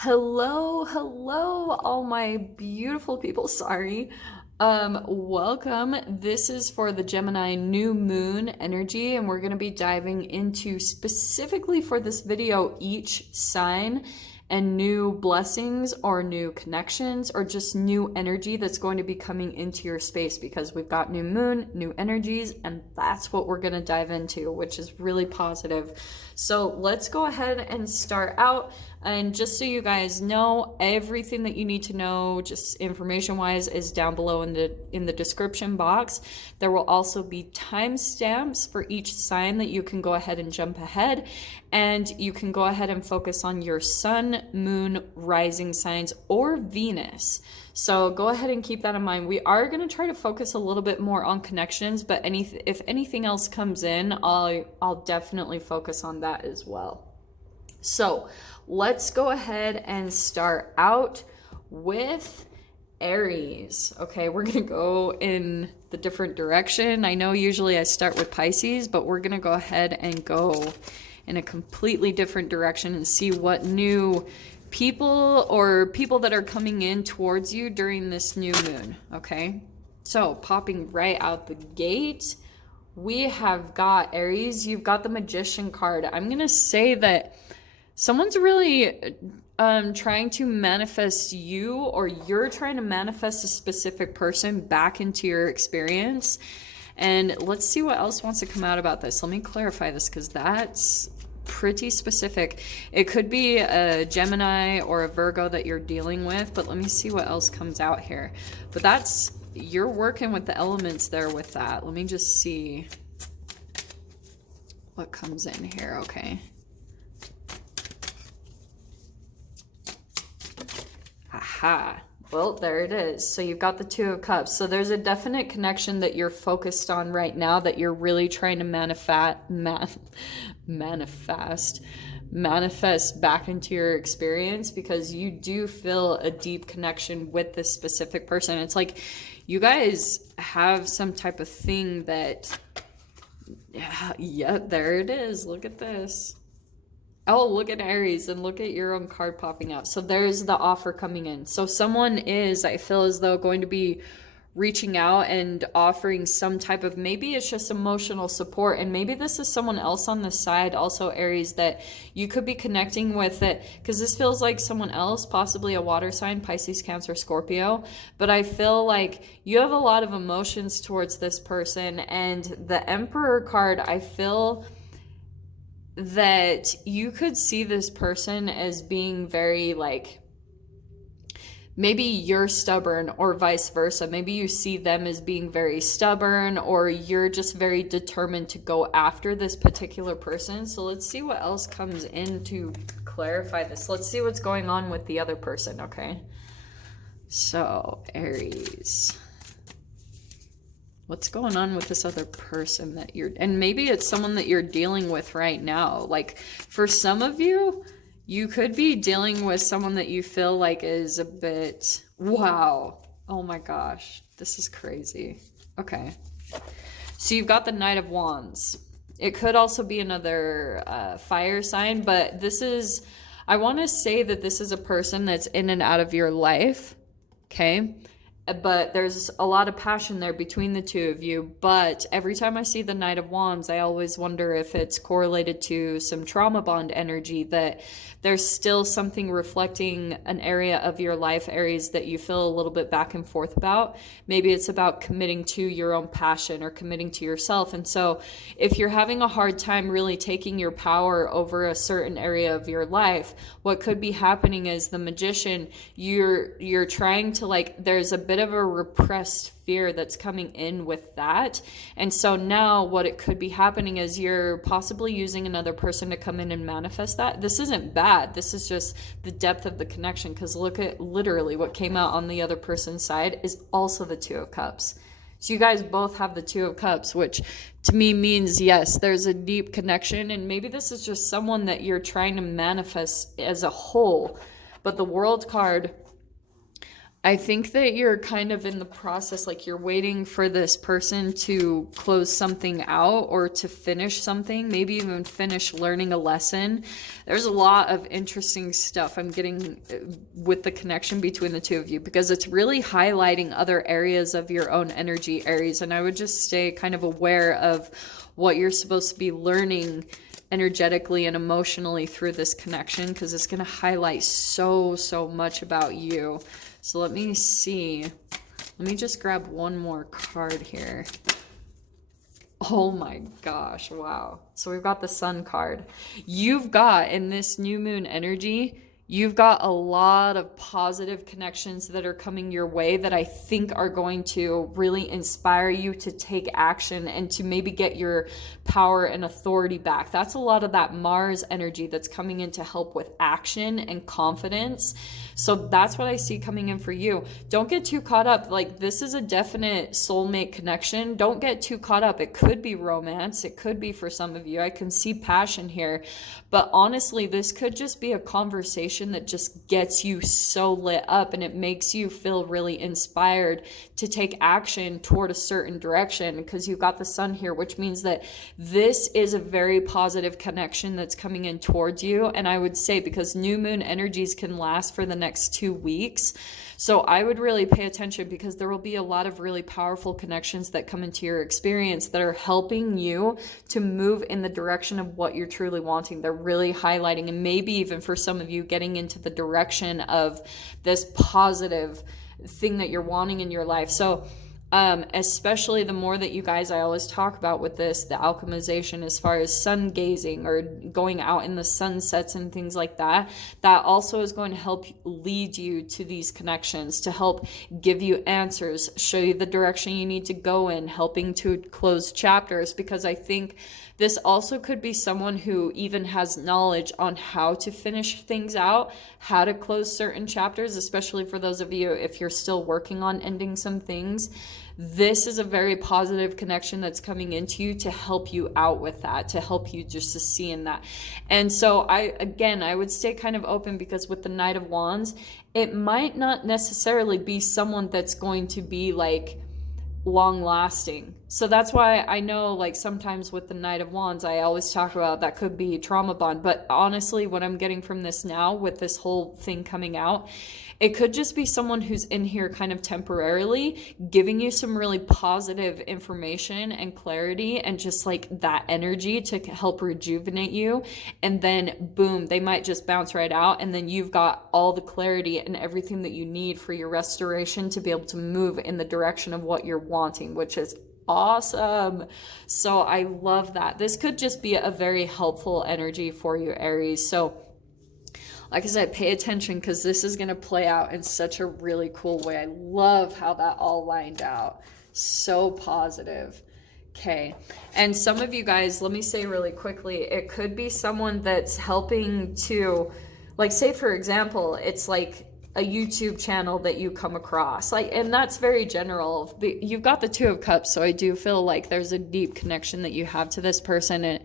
Hello, all my beautiful people. Sorry. Welcome. This is for the Gemini new moon energy, and we're going to be diving into specifically for this video each sign and new blessings or new connections or just new energy that's going to be coming into your space because we've got new moon, new energies, and that's what we're going to dive into, which is really positive. So let's go ahead and start out. And just so you guys know, everything that you need to know, just information-wise, is down below in the description box. There will also be timestamps for each sign that you can go ahead and jump ahead, and you can go ahead and focus on your sun, moon, rising signs, or Venus. So go ahead and keep that in mind. We are going to try to focus a little bit more on connections, but if anything else comes in, I'll definitely focus on that as well. So let's go ahead and start out with Aries. Okay, we're gonna go in the different direction. I know usually I start with Pisces, but we're gonna go ahead and go in a completely different direction and see what new people or people that are coming in towards you during this new moon. Okay, so popping right out the gate, we have got Aries. You've got the Magician card. I'm gonna say that someone's really trying to manifest you, or you're trying to manifest a specific person back into your experience. And let's see what else wants to come out about this. Let me clarify this because that's pretty specific. It could be a Gemini or a Virgo that you're dealing with, but let me see what else comes out here. But that's, you're working with the elements there with that. Let me just see what comes in here. Okay. Aha. Well, there it is. So you've got the Two of Cups. So there's a definite connection that you're focused on right now that you're really trying to manifest back into your experience, because you do feel a deep connection with this specific person. It's like you guys have some type of thing that, yeah, there it is. Look at this. Oh, look at Aries and look at your own card popping out. So there's the offer coming in. So someone is, I feel as though, going to be reaching out and offering some type of, maybe it's just emotional support. And maybe this is someone else on the side, also Aries, that you could be connecting with it. Because this feels like someone else, possibly a water sign, Pisces, Cancer, Scorpio. But I feel like you have a lot of emotions towards this person. And the Emperor card, I feel that you could see this person as being very, like, maybe you're stubborn or vice versa. Maybe you see them as being very stubborn, or you're just very determined to go after this particular person. So let's see what else comes in to clarify this. Let's see what's going on with the other person. Okay, so Aries, what's going on with this other person that you're, and maybe it's someone that you're dealing with right now. Like for some of you, you could be dealing with someone that you feel like is a bit, wow, oh my gosh, this is crazy. Okay, so you've got the Knight of Wands. It could also be another fire sign, but this is, I want to say that this is a person that's in and out of your life. Okay, but there's a lot of passion there between the two of you. But every time I see the Knight of Wands, I always wonder if it's correlated to some trauma bond energy, that there's still something reflecting an area of your life, Aries, that you feel a little bit back and forth about. Maybe it's about committing to your own passion or committing to yourself. And so if you're having a hard time really taking your power over a certain area of your life, what could be happening is the Magician, you're trying to, like, there's a bit of a repressed fear that's coming in with that. And so now what it could be happening is you're possibly using another person to come in and manifest that. This isn't bad. This is just the depth of the connection, because look at literally what came out on the other person's side is also the Two of Cups. So you guys both have the Two of Cups, which to me means, yes, there's a deep connection. And maybe this is just someone that you're trying to manifest as a whole. But the World card, I think that you're kind of in the process, like you're waiting for this person to close something out or to finish something, maybe even finish learning a lesson. There's a lot of interesting stuff I'm getting with the connection between the two of you, because it's really highlighting other areas of your own energy, Aries. And I would just stay kind of aware of what you're supposed to be learning energetically and emotionally through this connection, because it's going to highlight so much about you. So let me see. Let me just grab one more card here. Oh my gosh, wow. So we've got the Sun card. You've got, in this new moon energy, you've got a lot of positive connections that are coming your way that I think are going to really inspire you to take action and to maybe get your power and authority back. That's a lot of that Mars energy that's coming in to help with action and confidence. So that's what I see coming in for you. Don't get too caught up. Like, this is a definite soulmate connection. Don't get too caught up. It could be romance. It could be for some of you. I can see passion here. But honestly, this could just be a conversation that just gets you so lit up, and it makes you feel really inspired to take action toward a certain direction, because you've got the Sun here, which means that this is a very positive connection that's coming in towards you. And I would say, because new moon energies can last for the next 2 weeks, so I would really pay attention, because there will be a lot of really powerful connections that come into your experience that are helping you to move in the direction of what you're truly wanting. They're really highlighting, and maybe even for some of you, getting into the direction of this positive thing that you're wanting in your life. So especially the more that you guys, I always talk about with this, the alchemization as far as sun gazing or going out in the sunsets and things like that, that also is going to help lead you to these connections, to help give you answers, show you the direction you need to go in, helping to close chapters. Because I think this also could be someone who even has knowledge on how to finish things out, how to close certain chapters, especially for those of you if you're still working on ending some things. This is a very positive connection that's coming into you to help you out with that, to help you just to see in that. And so I would stay kind of open, because with the Knight of Wands, it might not necessarily be someone that's going to be like long lasting. So that's why I know, like, sometimes with the Knight of Wands, I always talk about that could be trauma bond. But honestly, what I'm getting from this now, with this whole thing coming out, it could just be someone who's in here kind of temporarily, giving you some really positive information and clarity and just like that energy to help rejuvenate you. And then boom, they might just bounce right out. And then you've got all the clarity and everything that you need for your restoration to be able to move in the direction of what you're wanting, which is awesome. So I love that. This could just be a very helpful energy for you, Aries. So like I said, pay attention, because this is going to play out in such a really cool way. I love how that all lined out. So positive. Okay. And some of you guys, let me say really quickly, it could be someone that's helping to, like, say for example, it's like a YouTube channel that you come across, like, and that's very general. You've got the Two of Cups, so I do feel like there's a deep connection that you have to this person, and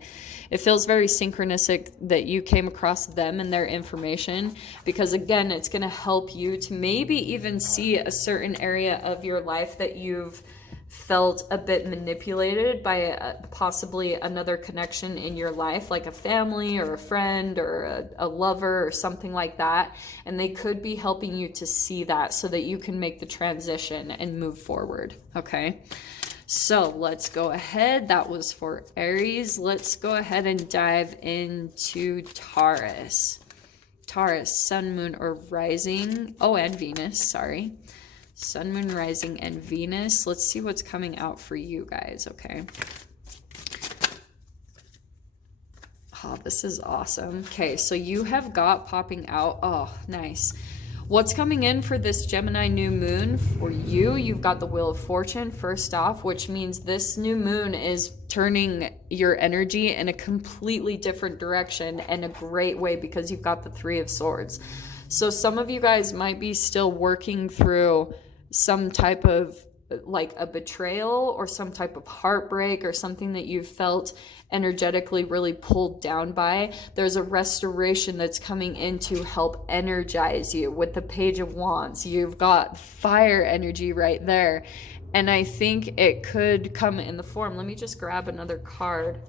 it feels very synchronistic that you came across them and their information, because again, it's going to help you to maybe even see a certain area of your life that you've felt a bit manipulated by possibly another connection in your life, like a family or a friend or a lover or something like that. And they could be helping you to see that so that you can make the transition and move forward. Okay. So let's go ahead. That was for Aries. Let's go ahead and dive into Taurus. Taurus, sun, moon, or rising. Oh, and Venus, sorry. Sun, moon, rising, and Venus. Let's see what's coming out for you guys, okay? Oh, this is awesome. Okay, so you have got popping out. Oh, nice. What's coming in for this Gemini new moon for you? You've got the Wheel of Fortune first off, which means this new moon is turning your energy in a completely different direction and a great way, because you've got the Three of Swords. So some of you guys might be still working through some type of like a betrayal or some type of heartbreak or something that you felt energetically really pulled down by, there's a restoration that's coming in to help energize you. With the Page of Wands, you've got fire energy right there. And I think it could come in the form, let me just grab another card.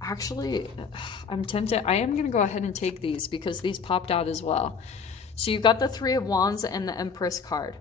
Actually, I'm tempted. I am going to go ahead and take these because these popped out as well. So you've got the Three of Wands and the Empress card.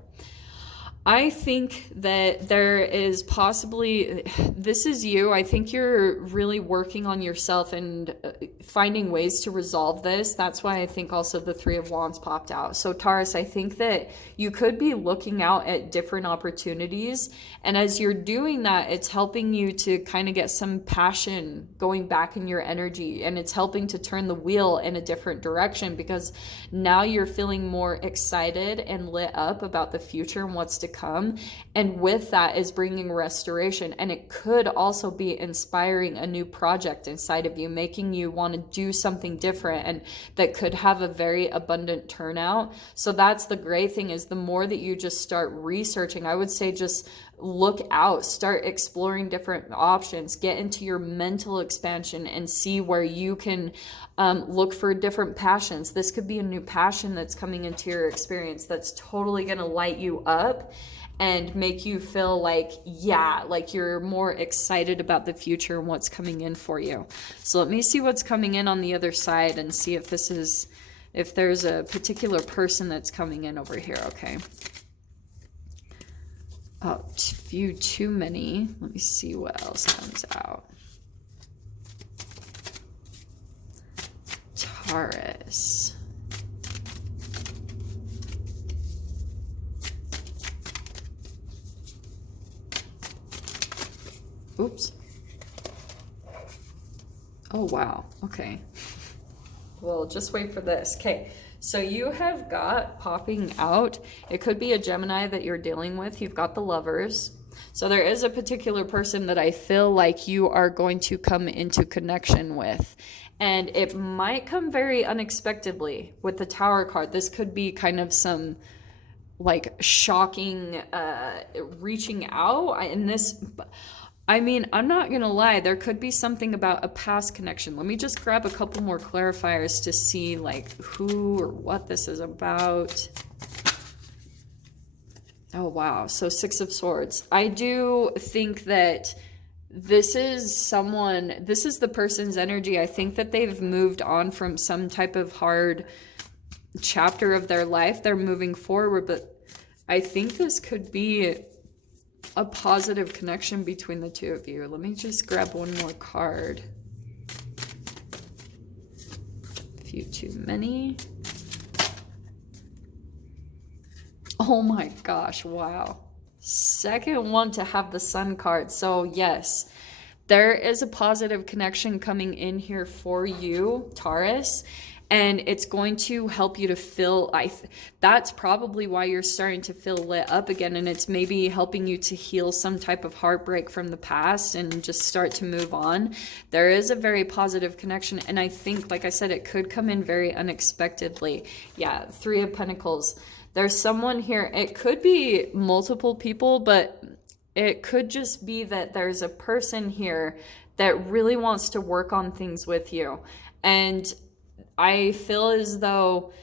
I think that there is possibly, this is you. I think you're really working on yourself and finding ways to resolve this. That's why I think also the Three of Wands popped out. So Taurus, I think that you could be looking out at different opportunities. And as you're doing that, it's helping you to kind of get some passion going back in your energy. And it's helping to turn the wheel in a different direction because now you're feeling more excited and lit up about the future and what's to come. And with that is bringing restoration. And it could also be inspiring a new project inside of you, making you want to do something different and that could have a very abundant turnout. So that's the great thing, is the more that you just start researching, I would say just look out, start exploring different options, get into your mental expansion and see where you can look for different passions. This could be a new passion that's coming into your experience that's totally going to light you up and make you feel like, yeah, like you're more excited about the future and what's coming in for you. So let me see what's coming in on the other side and see if this is, if there's a particular person that's coming in over here. Okay. Oh, few too many. Let me see what else comes out. Taurus. Oops. Oh, wow. Okay. Well, just wait for this. Okay. So you have got popping out, it could be a Gemini that you're dealing with. You've got the Lovers. So there is a particular person that I feel like you are going to come into connection with. And it might come very unexpectedly with the Tower card. This could be kind of some like shocking reaching out. I mean, I'm not going to lie. There could be something about a past connection. Let me just grab a couple more clarifiers to see like who or what this is about. Oh, wow. So Six of Swords. I do think that this is someone, this is the person's energy. I think that they've moved on from some type of hard chapter of their life. They're moving forward, but I think this could be a positive connection between the two of you. Let me just grab one more card. A few too many. Oh my gosh, wow. Second one to have the Sun card. So yes, there is a positive connection coming in here for you, Taurus. And it's going to help you to feel, that's probably why you're starting to feel lit up again. And it's maybe helping you to heal some type of heartbreak from the past and just start to move on. There is a very positive connection. And I think, like I said, it could come in very unexpectedly. Yeah, Three of Pentacles. There's someone here. It could be multiple people, but it could just be that there's a person here that really wants to work on things with you. And I feel as though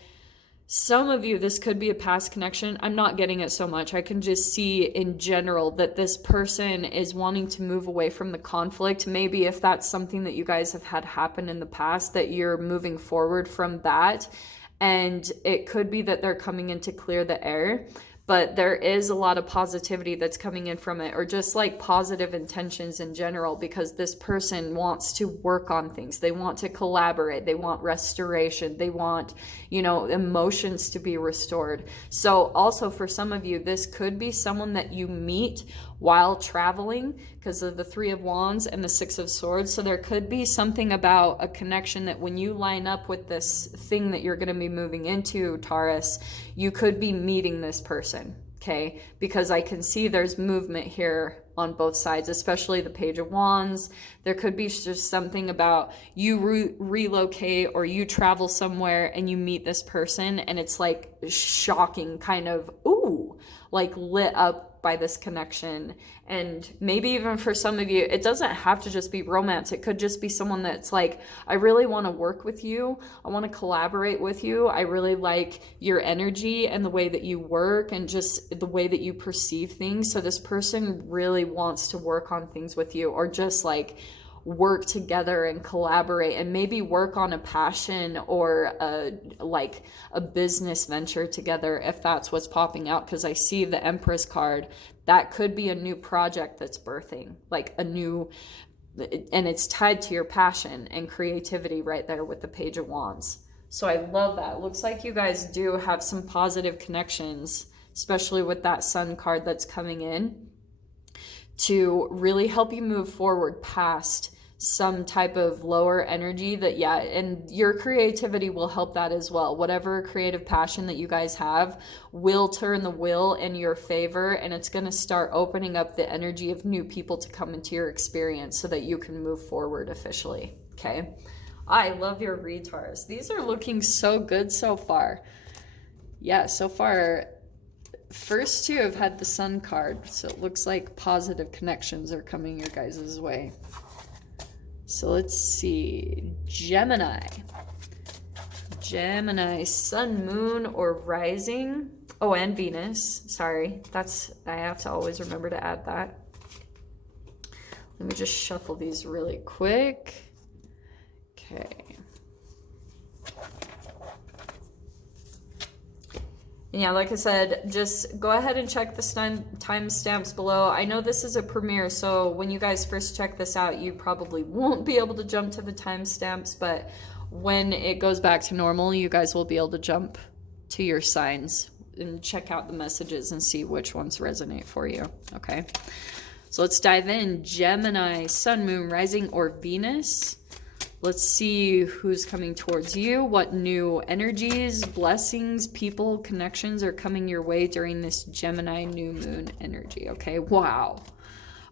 some of you, this could be a past connection. I'm not getting it so much. I can just see in general that this person is wanting to move away from the conflict. Maybe if that's something that you guys have had happen in the past, that you're moving forward from that. And it could be that they're coming in to clear the air. But there is a lot of positivity that's coming in from it, or just like positive intentions in general, because this person wants to work on things. They want to collaborate. They want restoration. They want, you know, emotions to be restored. So also for some of you, this could be someone that you meet while traveling because of the Three of Wands and the Six of Swords. So there could be something about a connection that when you line up with this thing that you're going to be moving into, Taurus, you could be meeting this person, okay? Because I can see there's movement here on both sides, especially the Page of Wands. There could be just something about you relocate or you travel somewhere and you meet this person and it's like shocking kind of, ooh, like lit up by this connection. And maybe even for some of you, it doesn't have to just be romance. It could just be someone that's like, I really want to work with you. I want to collaborate with you. I really like your energy and the way that you work and just the way that you perceive things. So this person really wants to work on things with you, or just like work together and collaborate, and maybe work on a passion or a business venture together, if that's what's popping out, because I see the Empress card. That could be a new project that's birthing, like a new, and it's tied to your passion and creativity right there with the Page of Wands. So I love that. It looks like you guys do have some positive connections, especially with that Sun card that's coming in, to really help you move forward past some type of lower energy that, yeah, and your creativity will help that as well. Whatever creative passion that you guys have will turn the wheel in your favor, and it's going to start opening up the energy of new people to come into your experience so that you can move forward officially. Okay. I love your retars. These are looking so good so far. Yeah, so far, first two have had the Sun card, so it looks like positive connections are coming your guys' way. So let's see, Gemini, Sun, Moon, or Rising. Oh, and Venus. Sorry, I have to always remember to add that. Let me just shuffle these really quick. Okay. And yeah, like I said, just go ahead and check the timestamps below. I know this is a premiere, so when you guys first check this out, you probably won't be able to jump to the timestamps, but when it goes back to normal, you guys will be able to jump to your signs and check out the messages and see which ones resonate for you, okay? So let's dive in. Gemini, Sun, Moon, Rising, or Venus. Let's see who's coming towards you, what new energies, blessings, people, connections are coming your way during this Gemini new moon energy. Okay, wow.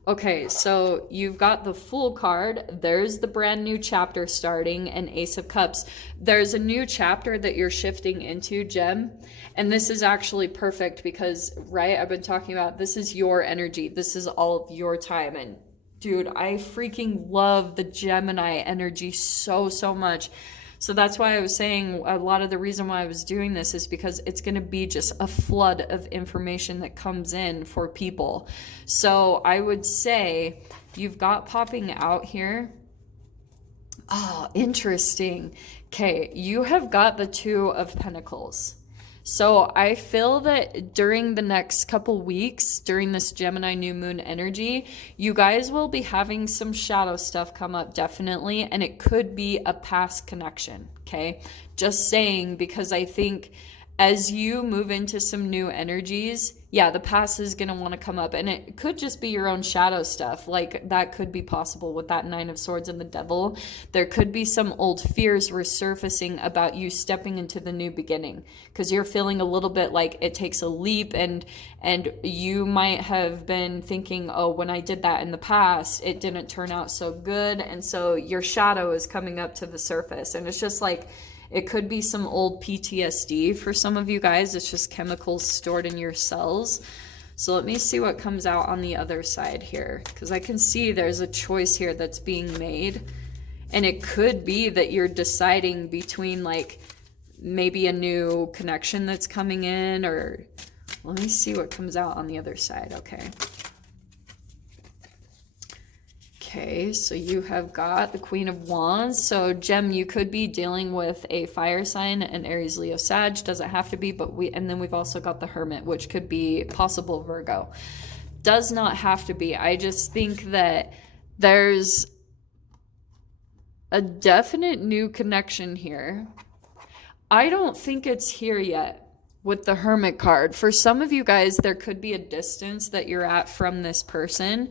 Okay, so you've got the Fool card. There's the brand new chapter starting, and Ace of Cups. There's a new chapter that you're shifting into, Gem. And this is actually perfect because, right, I've been talking about this is your energy. This is all of your time. And dude, I freaking love the Gemini energy so much. So that's why I was saying a lot of the reason why I was doing this is because it's going to be just a flood of information that comes in for people. So I would say you've got popping out here. Oh, interesting. Okay, you have got the Two of Pentacles. So I feel that during the next couple weeks, during this Gemini new moon energy, you guys will be having some shadow stuff come up, definitely. And it could be a past connection, okay? Just saying, because I think as you move into some new energies, yeah, the past is going to want to come up, and it could just be your own shadow stuff. Like that could be possible with that Nine of Swords and the Devil. There could be some old fears resurfacing about you stepping into the new beginning, because you're feeling a little bit like it takes a leap, and you might have been thinking, oh, when I did that in the past, it didn't turn out so good. And so your shadow is coming up to the surface, and it's just like, it could be some old PTSD for some of you guys. It's just chemicals stored in your cells. So let me see what comes out on the other side here, because I can see there's a choice here that's being made. And it could be that you're deciding between like maybe a new connection that's coming in, or let me see what comes out on the other side. Okay. Okay, so you have got the Queen of Wands. So Gem, you could be dealing with a fire sign, an Aries, Leo, Sag. Doesn't have to be, but and then we've also got the Hermit, which could be possible Virgo. Does not have to be. I just think that there's a definite new connection here. I don't think it's here yet with the Hermit card. For some of you guys, there could be a distance that you're at from this person.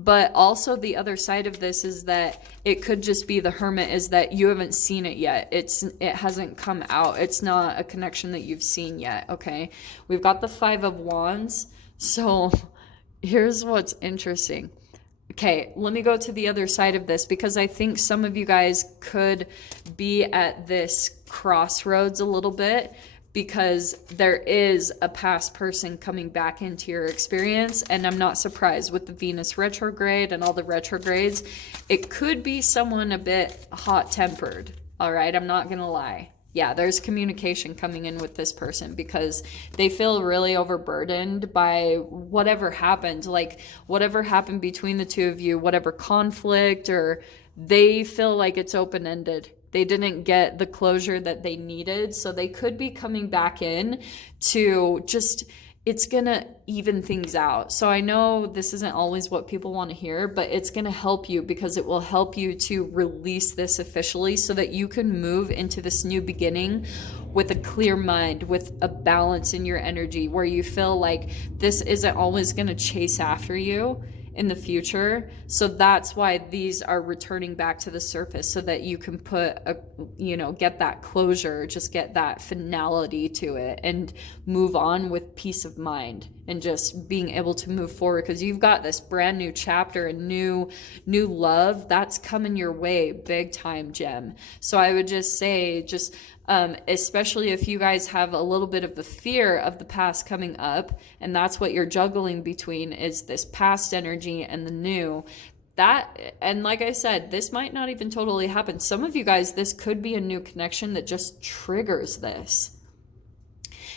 But also the other side of this is that it could just be the Hermit, is that you haven't seen it yet. It hasn't come out. It's not a connection that you've seen yet, okay? We've got the Five of Wands. So here's what's interesting. Okay, let me go to the other side of this, because I think some of you guys could be at this crossroads a little bit, because there is a past person coming back into your experience. And I'm not surprised with the Venus retrograde and all the retrogrades. It could be someone a bit hot-tempered. All right, I'm not gonna lie. Yeah, there's communication coming in with this person because they feel really overburdened by whatever happened, like whatever happened between the two of you, whatever conflict, or they feel like it's open-ended. They didn't get the closure that they needed. So they could be coming back in to just, it's gonna even things out. So I know this isn't always what people want to hear, but it's gonna help you because it will help you to release this officially so that you can move into this new beginning with a clear mind, with a balance in your energy, where you feel like this isn't always gonna chase after you in the future. So that's why these are returning back to the surface, so that you can put a, get that closure, just get that finality to it and move on with peace of mind and just being able to move forward, because you've got this brand new chapter and new love that's coming your way big time, Gem. So I would just say, especially if you guys have a little bit of the fear of the past coming up, and that's what you're juggling between, is this past energy and the new. And like I said, this might not even totally happen. Some of you guys, this could be a new connection that just triggers this.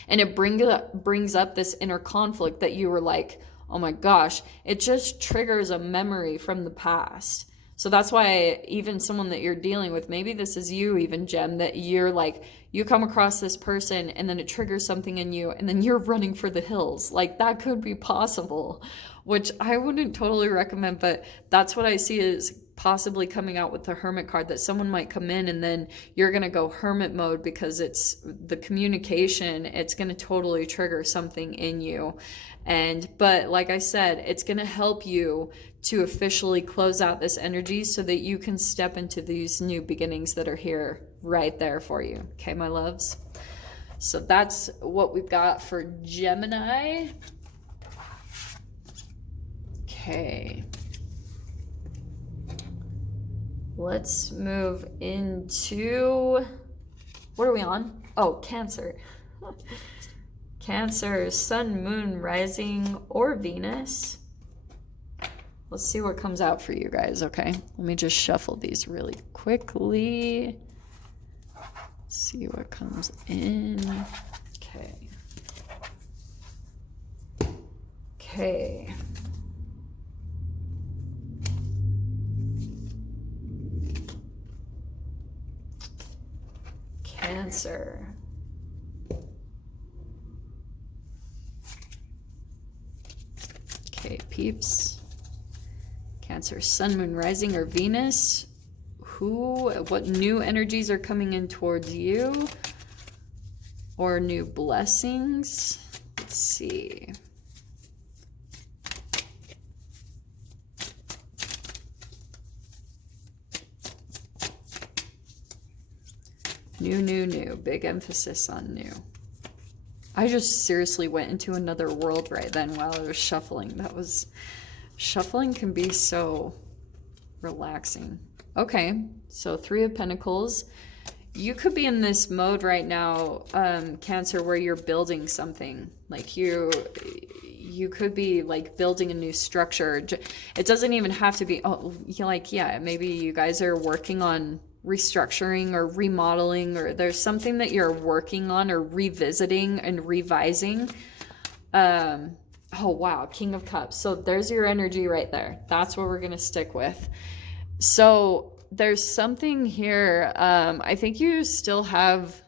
And it brings up this inner conflict that you were like, oh my gosh, it just triggers a memory from the past. So that's why even someone that you're dealing with, maybe this is you even, Gem, that you're like, you come across this person and then it triggers something in you and then you're running for the hills. Like that could be possible, which I wouldn't totally recommend, but that's what I see is possibly coming out with the Hermit card, that someone might come in and then you're going to go hermit mode because it's the communication, it's going to totally trigger something in you. But like I said, it's going to help you to officially close out this energy so that you can step into these new beginnings that are here right there for you. Okay, my loves? So that's what we've got for Gemini. Okay. Let's move into, what are we on? Oh, Cancer. Cancer, Sun, Moon, Rising, or Venus. Let's see what comes out for you guys, okay? Let me just shuffle these really quickly. See what comes in. Okay. Okay. Cancer. Okay, peeps. Cancer, Sun, Moon, Rising, or Venus. What new energies are coming in towards you? Or new blessings? Let's see. New. Big emphasis on new. I just seriously went into another world right then while I was shuffling. Shuffling can be so relaxing. Okay, so 3 of Pentacles. You could be in this mode right now, Cancer, where you're building something. Like you could be like building a new structure. It doesn't even have to be, maybe you guys are working on restructuring or remodeling, or there's something that you're working on or revisiting and revising. Oh wow, King of Cups. So there's your energy right there. That's what we're gonna stick with. So there's something here. I think you still have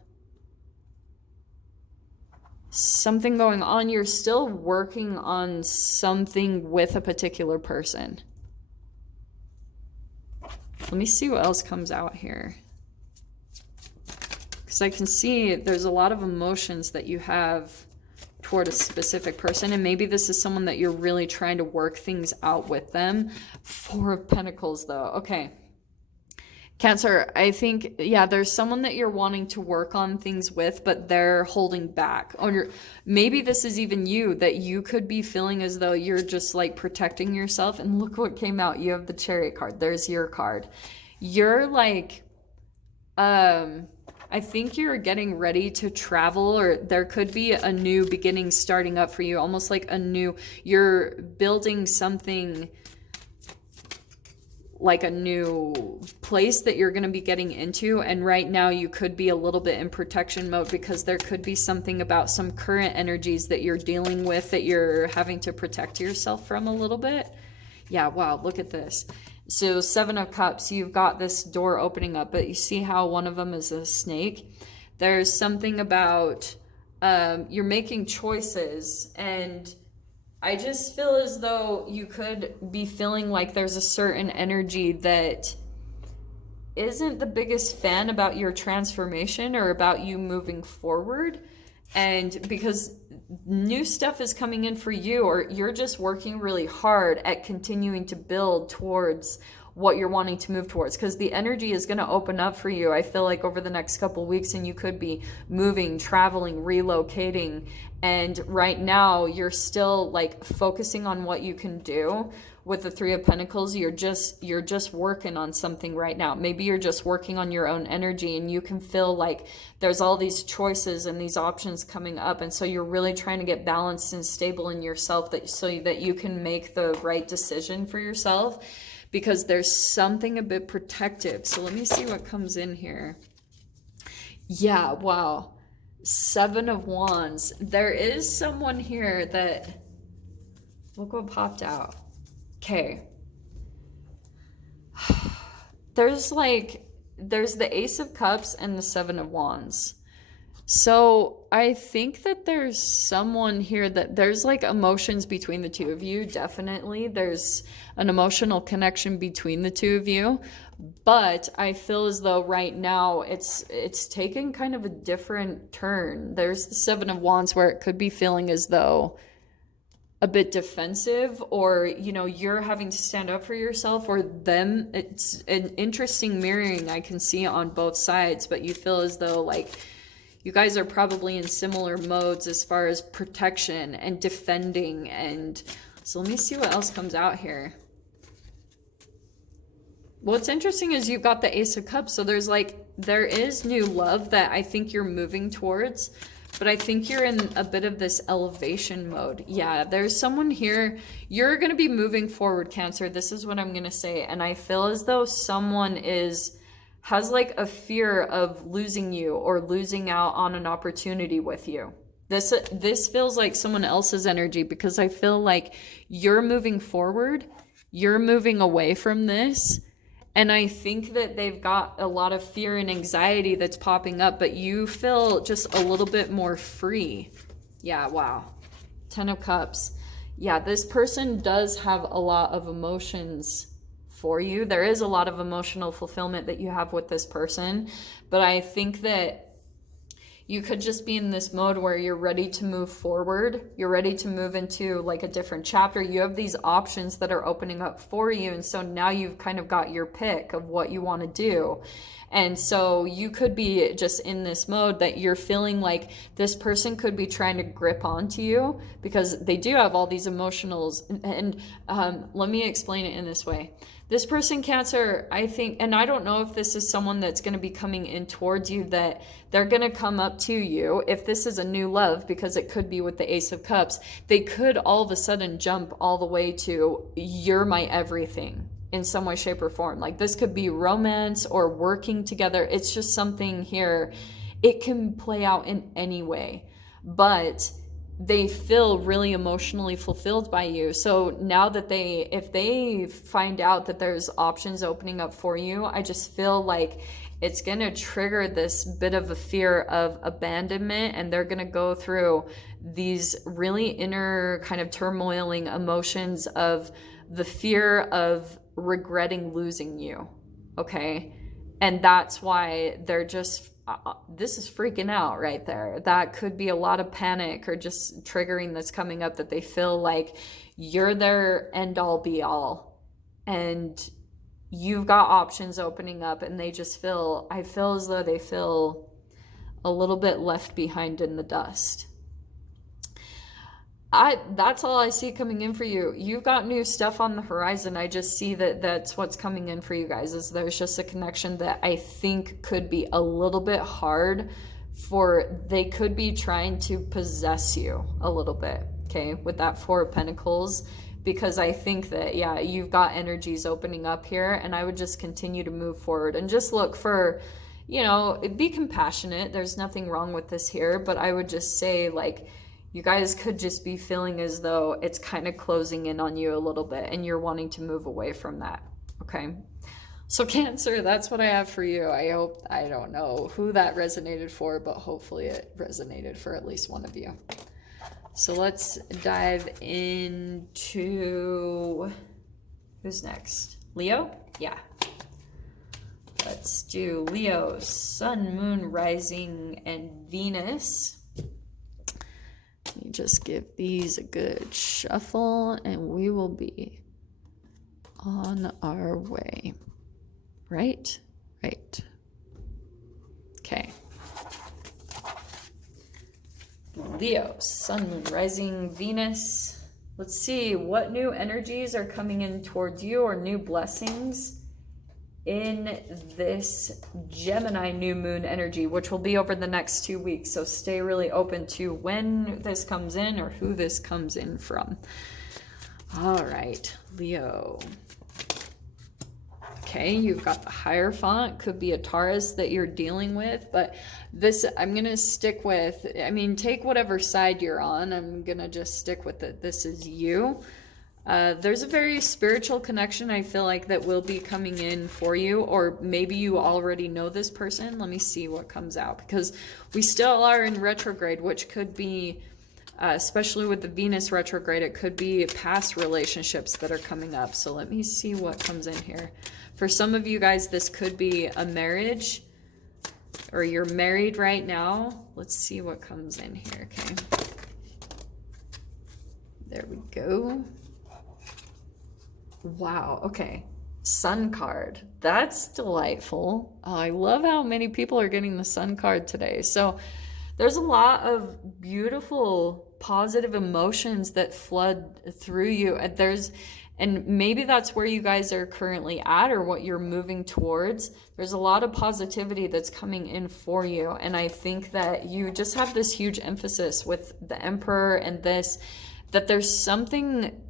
something going on. You're still working on something with a particular person. Let me see what else comes out here. Because I can see there's a lot of emotions that you have toward a specific person. And maybe this is someone that you're really trying to work things out with them. 4 of Pentacles, though. Okay. Cancer, I think, yeah, there's someone that you're wanting to work on things with, but they're holding back. Or maybe this is even you, that you could be feeling as though you're just like protecting yourself. And look what came out. You have the Chariot card. There's your card. You're like, I I think you're getting ready to travel, or there could be a new beginning starting up for you, almost like you're building something, like a new place that you're going to be getting into. And right now you could be a little bit in protection mode because there could be something about some current energies that you're dealing with that you're having to protect yourself from a little bit. Yeah, wow, look at this. So 7 of Cups, you've got this door opening up, but you see how one of them is a snake? There's something about you're making choices, and I just feel as though you could be feeling like there's a certain energy that isn't the biggest fan about your transformation or about you moving forward. And because new stuff is coming in for you, or you're just working really hard at continuing to build towards what you're wanting to move towards, because the energy is going to open up for you, I feel like, over the next couple weeks, and you could be moving, traveling, relocating. And right now you're still like focusing on what you can do. With the 3 of Pentacles, you're just working on something right now. Maybe you're just working on your own energy, and you can feel like there's all these choices and these options coming up, and so you're really trying to get balanced and stable in yourself, so that you can make the right decision for yourself, because there's something a bit protective. So let me see what comes in here. Yeah, wow. 7 of Wands. There is someone here that, look what popped out. Okay. There's the Ace of Cups and the 7 of Wands. So I think that there's someone here that there's like emotions between the two of you. Definitely. There's an emotional connection between the two of you. But I feel as though right now it's taken kind of a different turn. There's the 7 of Wands where it could be feeling as though a bit defensive, or you're having to stand up for yourself, or them. It's an interesting mirroring I can see on both sides, but you feel as though like you guys are probably in similar modes as far as protection and defending. And so let me see what else comes out here. What's interesting is you've got the Ace of Cups, so there is new love that I think you're moving towards. But I think you're in a bit of this elevation mode. Yeah, there's someone here. You're going to be moving forward, Cancer. This is what I'm going to say. And I feel as though someone has like a fear of losing you or losing out on an opportunity with you. This feels like someone else's energy, because I feel like you're moving forward. You're moving away from this. And I think that they've got a lot of fear and anxiety that's popping up, but you feel just a little bit more free. Yeah, wow. 10 of Cups. Yeah, this person does have a lot of emotions for you. There is a lot of emotional fulfillment that you have with this person, but I think that you could just be in this mode where you're ready to move forward. You're ready to move into like a different chapter. You have these options that are opening up for you. And so now you've kind of got your pick of what you want to do. And so you could be just in this mode that you're feeling like this person could be trying to grip onto you, because they do have all these emotionals. And let me explain it in this way. This person, Cancer, I think, and I don't know if this is someone that's going to be coming in towards you, that they're going to come up to you. If this is a new love, because it could be with the Ace of Cups, they could all of a sudden jump all the way to you're my everything in some way, shape, or form. Like this could be romance or working together. It's just something here. It can play out in any way, but they feel really emotionally fulfilled by you. So now that if they find out that there's options opening up for you, I just feel like it's going to trigger this bit of a fear of abandonment, and they're going to go through these really inner kind of turmoiling emotions of the fear of regretting losing you. Okay. And that's why they're just this is freaking out right there. That could be a lot of panic or just triggering that's coming up, that they feel like you're their end all be all and you've got options opening up, and they just I feel as though they feel a little bit left behind in the dust. That's all I see coming in for you. You've got new stuff on the horizon. I just see that that's what's coming in for you guys, is there's just a connection that I think could be a little bit hard for, they could be trying to possess you a little bit, okay, with that Four of Pentacles, because I think that, yeah, you've got energies opening up here, and I would just continue to move forward and just look for, you know, be compassionate. There's nothing wrong with this here, but I would just say, like, you guys could just be feeling as though it's kind of closing in on you a little bit and you're wanting to move away from that. Okay. So Cancer, that's what I have for you. I don't know who that resonated for, but hopefully it resonated for at least one of you. So let's dive into, who's next? Leo? Yeah. Let's do Leo, Sun, Moon, Rising, and Venus. Let me just give these a good shuffle and we will be on our way. Right? Right. Okay. Leo, Sun, Moon, Rising, Venus. Let's see what new energies are coming in towards you, or new blessings in this Gemini new moon energy, which will be over the next 2 weeks. So stay really open to when this comes in or who this comes in from. All right, Leo. Okay, you've got the Hierophant. Could be a Taurus that you're dealing with, but this, I'm going to stick with, I mean, take whatever side you're on. I'm going to just stick with it. This is you. There's a very spiritual connection, I feel like, that will be coming in for you, or maybe you already know this person. Let me see what comes out, because we still are in retrograde, which could be, especially with the Venus retrograde, it could be past relationships that are coming up. So let me see what comes in here. For some of you guys, this could be a marriage, or you're married right now. Let's see what comes in here, okay? There we go. Wow, okay. Sun card. That's delightful. Oh, I love how many people are getting the Sun card today. So there's a lot of beautiful, positive emotions that flood through you. And maybe that's where you guys are currently at, or what you're moving towards. There's a lot of positivity that's coming in for you. And I think that you just have this huge emphasis with the Emperor and this, that there's something,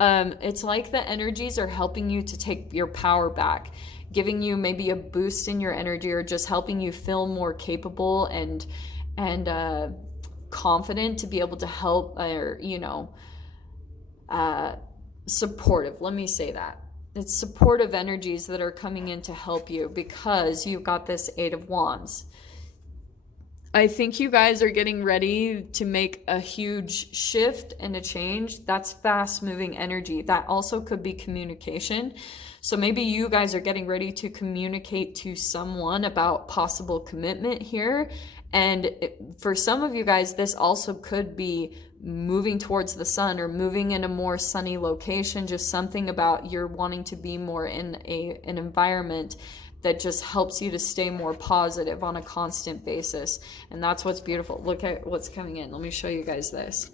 it's like the energies are helping you to take your power back, giving you maybe a boost in your energy, or just helping you feel more capable and confident to be able to help, or, you know, supportive. Let me say that. It's supportive energies that are coming in to help you, because you've got this Eight of Wands. I think you guys are getting ready to make a huge shift and a change. That's fast moving energy. That also could be communication. So maybe you guys are getting ready to communicate to someone about possible commitment here. And for some of you guys, this also could be moving towards the sun, or moving in a more sunny location, just something about you're wanting to be more in an environment that just helps you to stay more positive on a constant basis. And that's what's beautiful. Look at what's coming in. Let me show you guys this.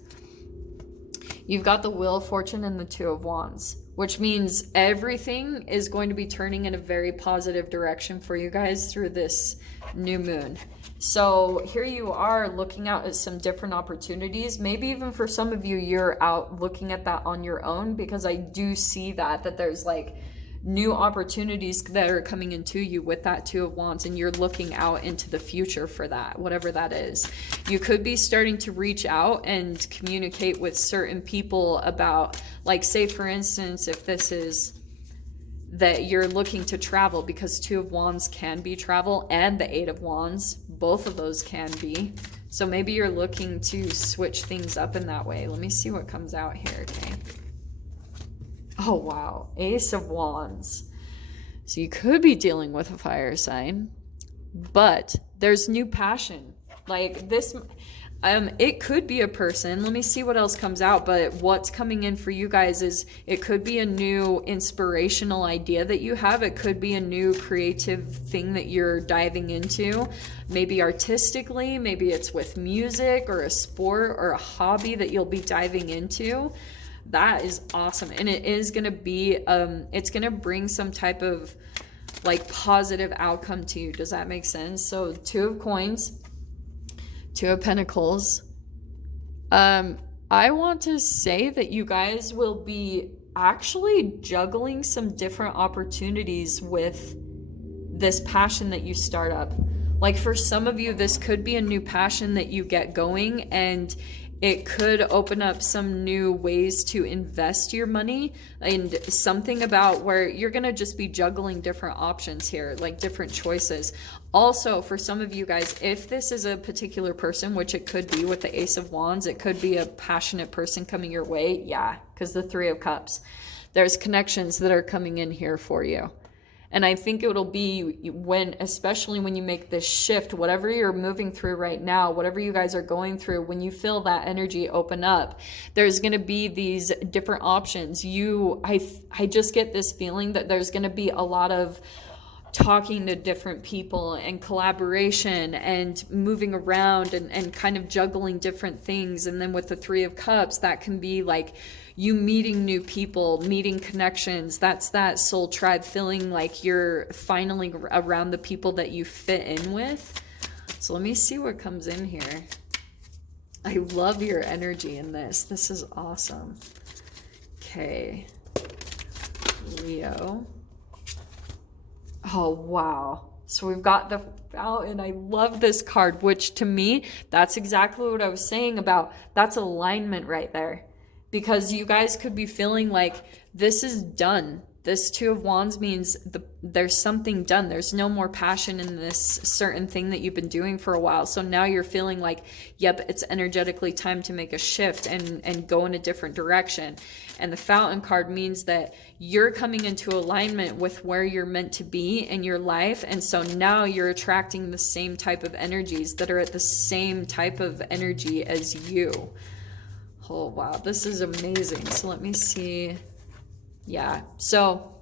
You've got the Wheel of Fortune and the Two of Wands, which means everything is going to be turning in a very positive direction for you guys through this new moon. So here you are looking out at some different opportunities. Maybe even for some of you, you're out looking at that on your own, because I do see that there's like new opportunities that are coming into you with that Two of Wands, and you're looking out into the future for that, whatever that is. You could be starting to reach out and communicate with certain people about, like, say for instance, if this is that you're looking to travel, because Two of Wands can be travel, and the Eight of Wands, both of those can be. So maybe you're looking to switch things up in that way. Let me see what comes out here, okay? Oh, wow. Ace of Wands. So you could be dealing with a fire sign, but there's new passion. Like this, It could be a person. Let me see what else comes out. But what's coming in for you guys is it could be a new inspirational idea that you have. It could be a new creative thing that you're diving into. Maybe artistically, maybe it's with music or a sport or a hobby that you'll be diving into. That is awesome. And it is going to be, it's going to bring some type of like positive outcome to you. Does that make sense? So 2 of coins. 2 of Pentacles. I want to say that you guys will be actually juggling some different opportunities with this passion that you start up. Like for some of you, this could be a new passion that you get going, and it could open up some new ways to invest your money, and something about where you're going to just be juggling different options here, like different choices. Also, for some of you guys, if this is a particular person, which it could be with the Ace of Wands, it could be a passionate person coming your way. Yeah, because the 3 of Cups. There's connections that are coming in here for you. And I think it'll be when, especially when you make this shift, whatever you're moving through right now, whatever you guys are going through, when you feel that energy open up, there's going to be these different options. I just get this feeling that there's going to be a lot of talking to different people and collaboration and moving around and kind of juggling different things. And then with the 3 of Cups, that can be like you meeting new people, meeting connections. That's that soul tribe, feeling like you're finally around the people that you fit in with. So let me see what comes in here. I love your energy in this. This is awesome. Okay. Leo. Oh, wow. So we've got the Fountain. I love this card, which to me, that's exactly what I was saying about. That's alignment right there. Because you guys could be feeling like this is done. This 2 of Wands means there's something done. There's no more passion in this certain thing that you've been doing for a while. So now you're feeling like, yep, it's energetically time to make a shift and go in a different direction. And the Fountain card means that you're coming into alignment with where you're meant to be in your life. And so now you're attracting the same type of energies that are at the same type of energy as you. Oh, wow. This is amazing. So let me see. Yeah, so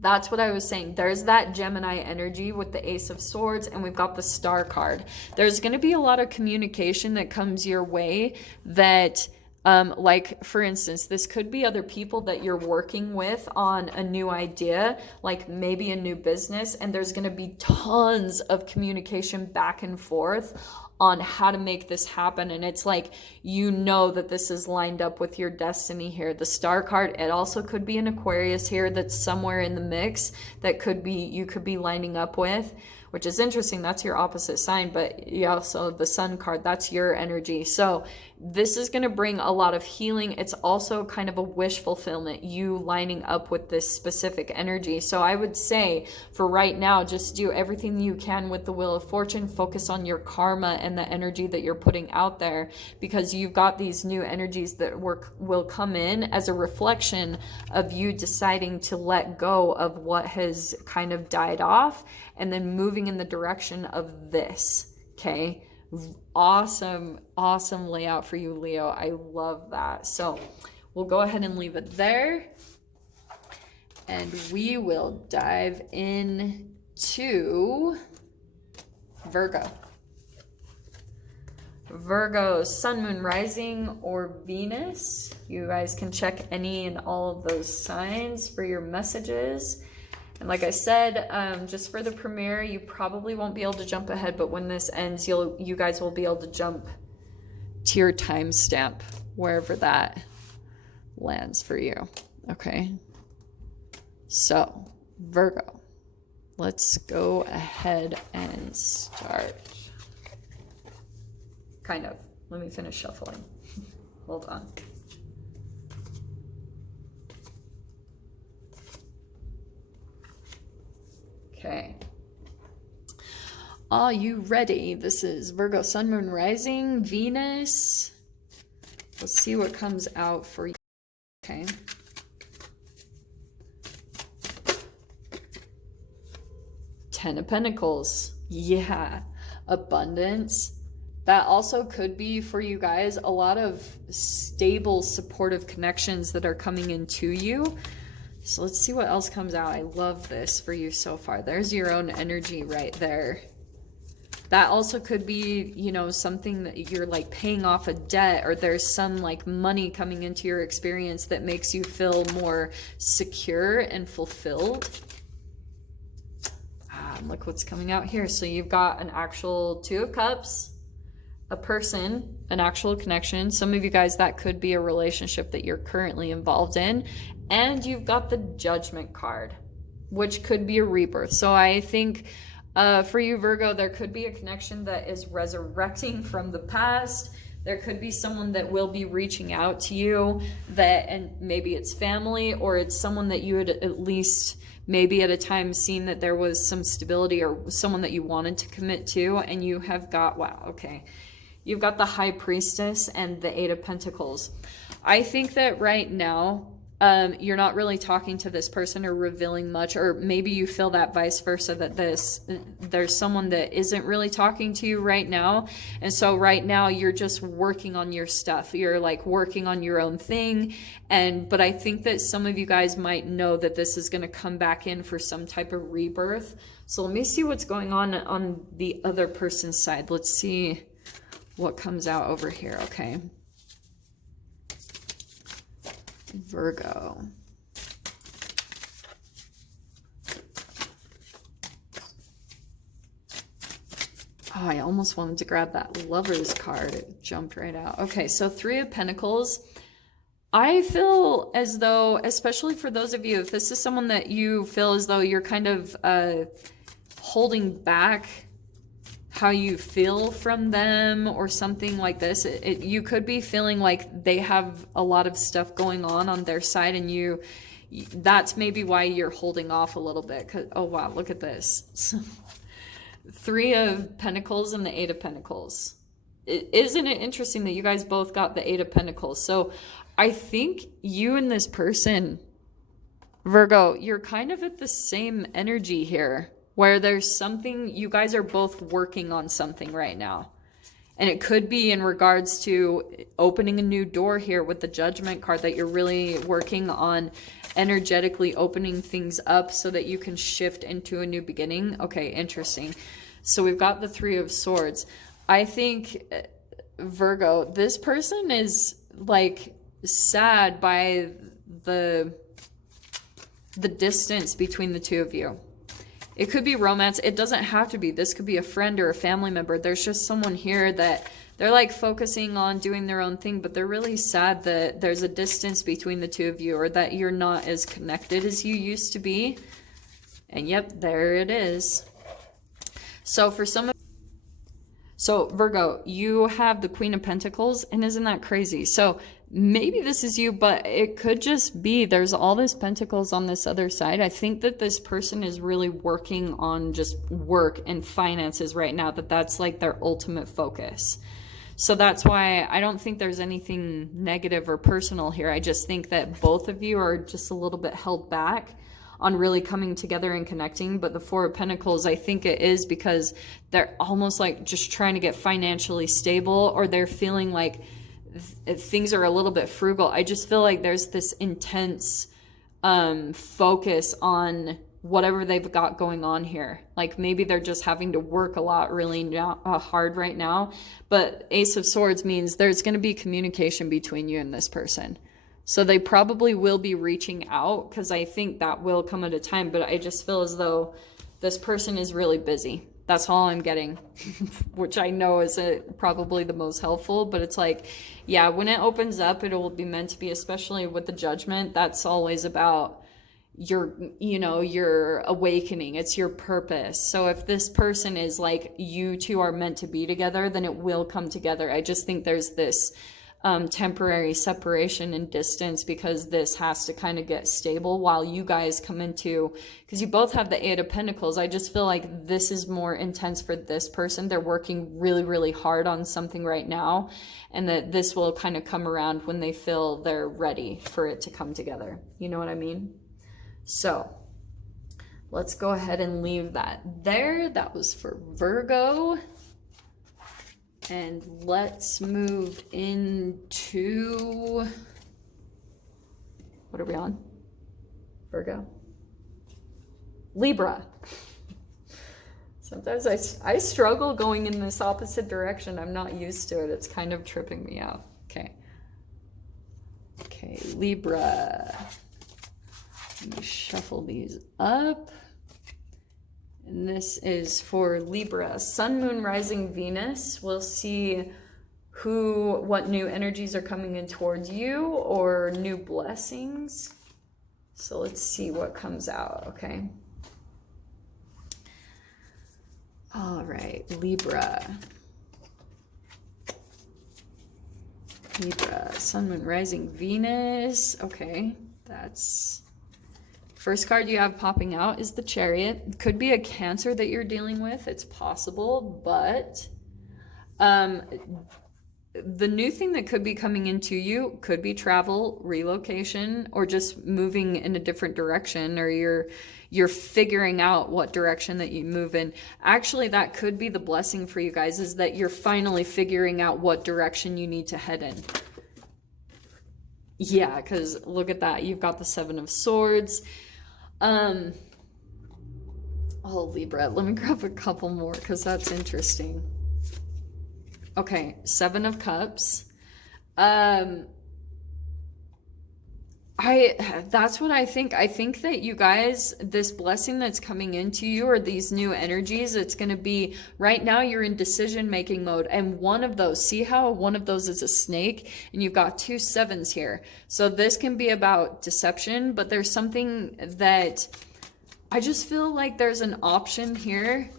that's what I was saying. There's that Gemini energy with the Ace of Swords, and we've got the Star card. There's going to be a lot of communication that comes your way that, like, for instance, this could be other people that you're working with on a new idea, like maybe a new business, and there's going to be tons of communication back and forth on how to make this happen. And it's like, you know that this is lined up with your destiny here. The Star card, it also could be an Aquarius here that's somewhere in the mix that could be, you could be lining up with, which is interesting. That's your opposite sign. But you also, the Sun card, that's your energy. So this is going to bring a lot of healing. It's also kind of a wish fulfillment, you lining up with this specific energy. So I would say for right now, just do everything you can with the Wheel of Fortune. Focus on your karma and the energy that you're putting out there, because you've got these new energies that will come in as a reflection of you deciding to let go of what has kind of died off and then moving in the direction of this. Okay. Awesome layout for you, Leo. I love that. So we'll go ahead and leave it there, and we will dive into Virgo. Virgo, Sun, Moon, Rising, or Venus. You guys can check any and all of those signs for your messages. And like I said, just for the premiere, you probably won't be able to jump ahead, but when this ends, you guys will be able to jump to your timestamp, wherever that lands for you. Okay. So, Virgo, let's go ahead and start. Kind of. Let me finish shuffling. Hold on. Okay. Are you ready? This is Virgo, Sun, Moon, Rising, Venus. Let's see what comes out for you. Okay. Ten of Pentacles. Yeah. Abundance, That also could be for you guys a lot of stable, supportive connections that are coming into you. So let's see what else comes out. I love this for you so far. There's your own energy right there. That also could be, you know, something that you're like paying off a debt, or there's some like money coming into your experience that makes you feel more secure and fulfilled. Look what's coming out here. So you've got an actual Two of Cups, a person, an actual connection. Some of you guys, that could be a relationship that you're currently involved in. And you've got the Judgment card, which could be a rebirth. So I think for you, Virgo, there could be a connection that is resurrecting from the past. There could be someone that will be reaching out to you, and maybe it's family, or it's someone that you had at least maybe at a time seen that there was some stability, or someone that you wanted to commit to, and you have got, wow, okay. You've got the High Priestess and the Eight of Pentacles. I think that right now, you're not really talking to this person or revealing much, or maybe you feel that vice versa, that there's someone that isn't really talking to you right now. And so right now you're just working on your stuff. You're like working on your own thing. But I think that some of you guys might know that this is going to come back in for some type of rebirth. So let me see what's going on the other person's side. Let's see what comes out over here. Okay. Virgo. Oh, I almost wanted to grab that Lover's card. It jumped right out. Okay, so Three of Pentacles. I feel as though, especially for those of you, if this is someone that you feel as though you're kind of holding back how you feel from them or something like this, you could be feeling like they have a lot of stuff going on their side, and that's maybe why you're holding off a little bit. Oh wow, look at this. Three of Pentacles and the Eight of Pentacles. Isn't it interesting that you guys both got the Eight of Pentacles? So I think you and this person, Virgo, you're kind of at the same energy here, where there's something, you guys are both working on something right now. And it could be in regards to opening a new door here with the Judgment card, that you're really working on energetically opening things up so that you can shift into a new beginning. Okay, interesting. So we've got the Three of Swords. I think, Virgo, this person is like sad by the distance between the two of you. It could be romance. It doesn't have to be. This could be a friend or a family member. There's just someone here that they're like focusing on doing their own thing, but they're really sad that there's a distance between the two of you, or that you're not as connected as you used to be. And yep, there it is. So for some of So Virgo, you have the Queen of Pentacles, and isn't that crazy? So maybe this is you, but it could just be there's all this Pentacles on this other side. I think that this person is really working on just work and finances right now, that's like their ultimate focus. So that's why I don't think there's anything negative or personal here. I just think that both of you are just a little bit held back on really coming together and connecting. But the Four of Pentacles, I think it is because they're almost like just trying to get financially stable, or they're feeling like things are a little bit frugal. I just feel like there's this intense focus on whatever they've got going on here. Like maybe they're just having to work a lot really hard right now. But Ace of Swords means there's going to be communication between you and this person. So they probably will be reaching out, because I think that will come at a time. But I just feel as though this person is really busy. That's all I'm getting, which I know is probably the most helpful. But it's like, yeah, when it opens up, it will be meant to be, especially with the Judgment. That's always about your awakening. It's your purpose. So if this person is like, you two are meant to be together, then it will come together. I just think there's this temporary separation and distance, because this has to kind of get stable while you guys come into, because you both have the Eight of Pentacles. I just feel like this is more intense for this person. They're working really, really hard on something right now, and that this will kind of come around when they feel they're ready for it to come together. You know what I mean? So let's go ahead and leave that there. That was for Virgo. And let's move into, what are we on? Virgo. Libra. Sometimes I struggle going in this opposite direction. I'm not used to it. It's kind of tripping me out. Okay. Okay, Libra. Let me shuffle these up. And this is for Libra. Sun, Moon, Rising, Venus. We'll see what new energies are coming in towards you or new blessings. So let's see what comes out, okay? All right, Libra. Libra, Sun, Moon, Rising, Venus. Okay, that's... First card you have popping out is the Chariot. It could be a Cancer that you're dealing with. It's possible, but the new thing that could be coming into you could be travel, relocation, or just moving in a different direction, or you're figuring out what direction that you move in. Actually, that could be the blessing for you guys, is that you're finally figuring out what direction you need to head in. Yeah, because look at that. You've got the Seven of Swords. Oh, Libra, let me grab a couple more because that's interesting. Okay, Seven of Cups. That's what I think. I think that you guys, this blessing that's coming into you, or these new energies, it's going to be, right now you're in decision-making mode. And one of those, see how one of those is a snake? And you've got two sevens here. So this can be about deception, but there's something that I just feel like there's an option here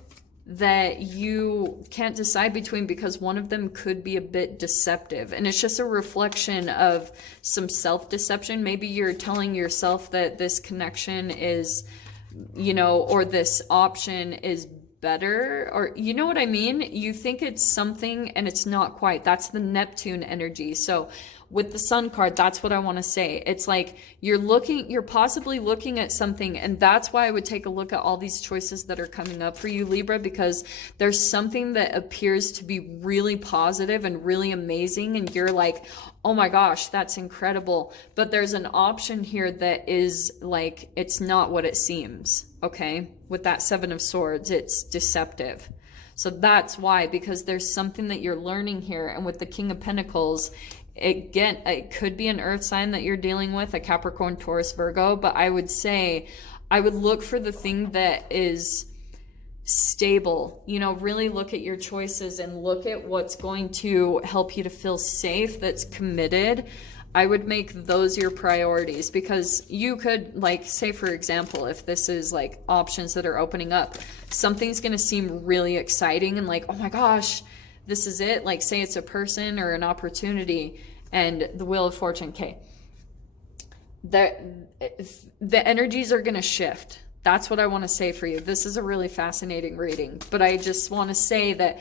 that you can't decide between, because one of them could be a bit deceptive, and it's just a reflection of some self-deception. Maybe you're telling yourself that this connection is, you know, or this option is better, or you know what I mean? You think it's something and it's not quite. That's the Neptune energy. So with the Sun card, that's what I want to say. It's like you're possibly looking at something, and that's why I would take a look at all these choices that are coming up for you, Libra, because there's something that appears to be really positive and really amazing, and you're like, oh my gosh, that's incredible. But there's an option here that is like, it's not what it seems, okay? With that Seven of Swords, it's deceptive. So that's why, because there's something that you're learning here. And with the King of Pentacles, it could be an earth sign that you're dealing with, a Capricorn, Taurus, Virgo, but I would say I would look for the thing that is stable. You know, really look at your choices and look at what's going to help you to feel safe, that's committed. I would make those your priorities, because you could, like, say for example, if this is like options that are opening up, something's going to seem really exciting and like, oh my gosh, this is it. Like, say it's a person or an opportunity, and the Wheel of Fortune, okay, the energies are going to shift. That's what I want to say for you. This is a really fascinating reading, but I just want to say that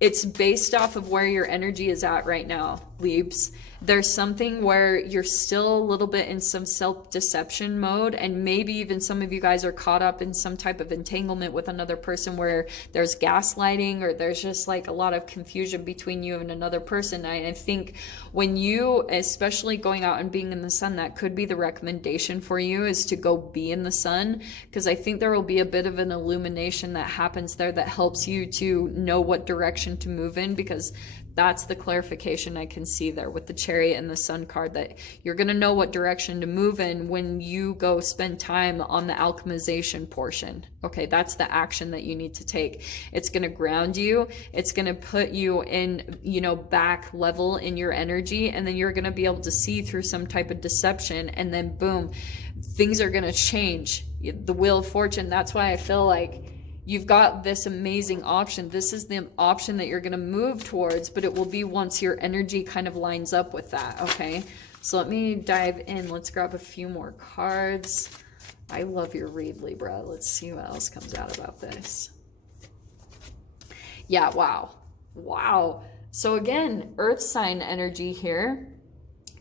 it's based off of where your energy is at right now, Leaps. There's something where you're still a little bit in some self-deception mode, and maybe even some of you guys are caught up in some type of entanglement with another person where there's gaslighting, or there's just like a lot of confusion between you and another person. I think when you, especially going out and being in the sun, that could be the recommendation for you, is to go be in the sun, because I think there will be a bit of an illumination that happens there that helps you to know what direction to move in, because that's the clarification I can see there with the Chariot and the Sun card, that you're going to know what direction to move in when you go spend time on the alchemization portion. Okay, that's the action that you need to take. It's going to ground you. It's going to put you in, you know, back level in your energy, and then you're going to be able to see through some type of deception, and then boom, things are going to change. The Wheel of Fortune, that's why I feel like you've got this amazing option. This is the option that you're going to move towards, but it will be once your energy kind of lines up with that, okay? So let me dive in. Let's grab a few more cards. I love your read, Libra. Let's see what else comes out about this. Yeah, wow. Wow. So again, earth sign energy here.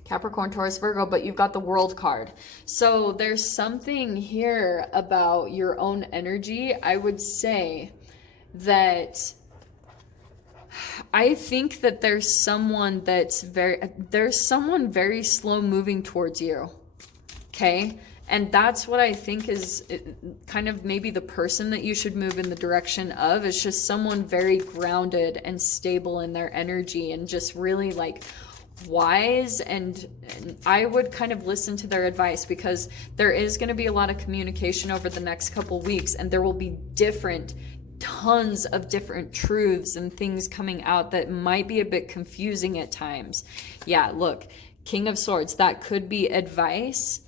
Capricorn, Taurus, Virgo, but you've got the World card. So there's something here about your own energy. I would say that I think that there's someone very slow moving towards you. Okay? And that's what I think is kind of maybe the person that you should move in the direction of. It's just someone very grounded and stable in their energy and just really like wise. And I would kind of listen to their advice, because there is going to be a lot of communication over the next couple weeks, and there will be tons of different truths and things coming out that might be a bit confusing at times. Yeah, look, King of Swords, that could be advice.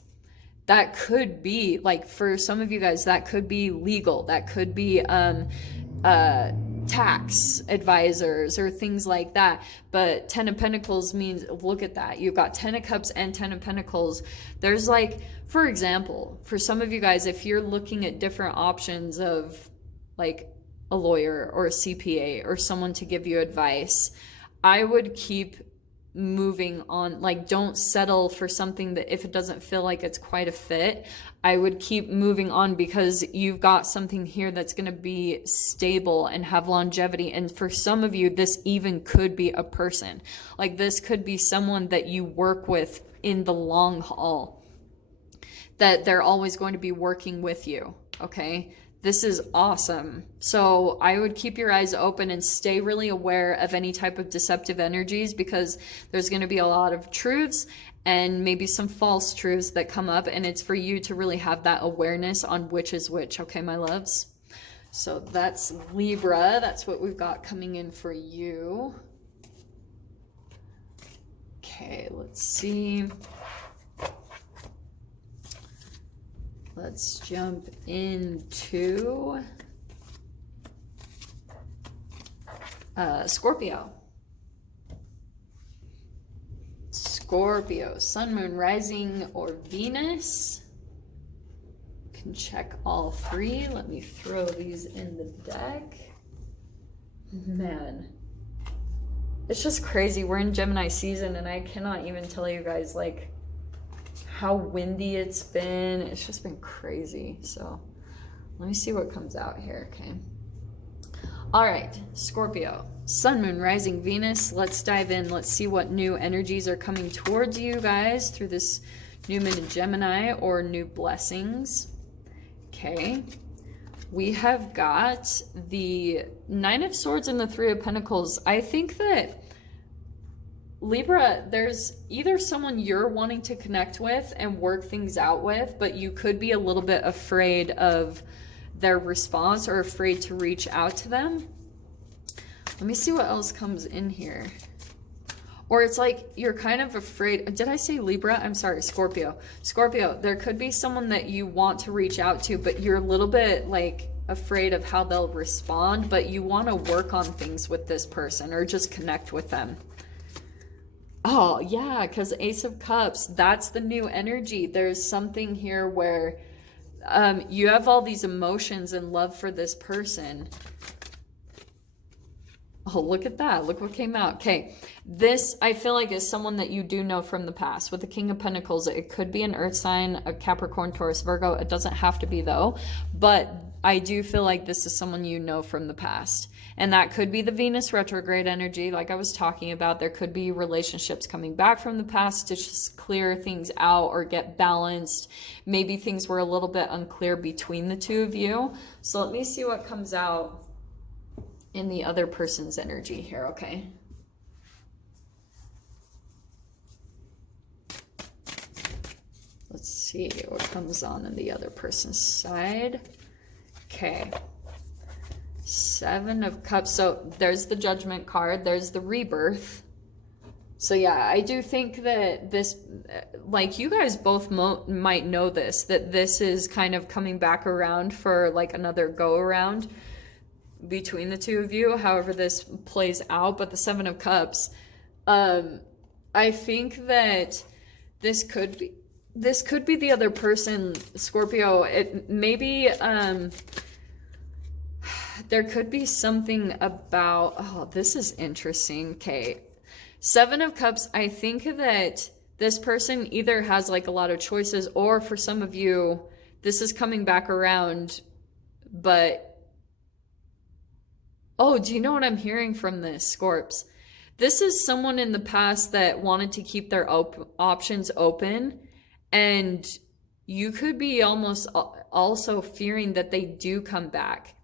That could be, like, for some of you guys, that could be legal. That could be tax advisors or things like that. But 10 of Pentacles means, look at that. You've got 10 of Cups and 10 of Pentacles. There's like, for example, for some of you guys, if you're looking at different options of like a lawyer or a CPA or someone to give you advice, I would keep moving on. Like, don't settle for something that if it doesn't feel like it's quite a fit, I would keep moving on, because you've got something here that's going to be stable and have longevity. And for some of you, this even could be a person. Like, this could be someone that you work with in the long haul, that they're always going to be working with you. Okay. This is awesome. So I would keep your eyes open and stay really aware of any type of deceptive energies, because there's going to be a lot of truths and maybe some false truths that come up. And it's for you to really have that awareness on which is which. Okay, my loves. So that's Libra. That's what we've got coming in for you. Okay, let's see. Let's jump into Scorpio. Scorpio, Sun, Moon, Rising, or Venus. You can check all three. Let me throw these in the deck. Man, it's just crazy. We're in Gemini season, and I cannot even tell you guys like how windy it's been. It's just been crazy. So let me see what comes out here. Okay. All right, Scorpio, Sun, Moon, Rising, Venus. Let's dive in. Let's see what new energies are coming towards you guys through this new moon in Gemini, or new blessings. Okay. We have got the Nine of Swords and the Three of Pentacles. I think that Libra, there's either someone you're wanting to connect with and work things out with, but you could be a little bit afraid of their response or afraid to reach out to them. Let me see what else comes in here. Or it's like you're kind of afraid. Did I say Libra? I'm sorry, Scorpio. Scorpio, there could be someone that you want to reach out to, but you're a little bit like afraid of how they'll respond, but you want to work on things with this person or just connect with them. Oh, yeah, because Ace of Cups, that's the new energy. There's something here where you have all these emotions and love for this person. Oh, look at that. Look what came out. Okay, this I feel like is someone that you do know from the past. With the King of Pentacles, it could be an earth sign, a Capricorn, Taurus, Virgo. It doesn't have to be though, but I do feel like this is someone you know from the past. And that could be the Venus retrograde energy, like I was talking about. There could be relationships coming back from the past to just clear things out or get balanced. Maybe things were a little bit unclear between the two of you. So let me see what comes out in the other person's energy here, okay? Let's see what comes on in the other person's side. Okay. Seven of Cups. So there's the Judgment card. There's the Rebirth. So yeah, I do think that this, like you guys both might know this, that this is kind of coming back around for like another go around between the two of you, however this plays out. But the Seven of Cups, I think that this could be the other person, Scorpio. It maybe there could be something about, oh, this is interesting. Okay, Seven of Cups, I think that this person either has like a lot of choices, or for some of you, this is coming back around, but Oh, do you know what I'm hearing from this, Scorps? This is someone in the past that wanted to keep their options open, and you could be almost also fearing that they do come back.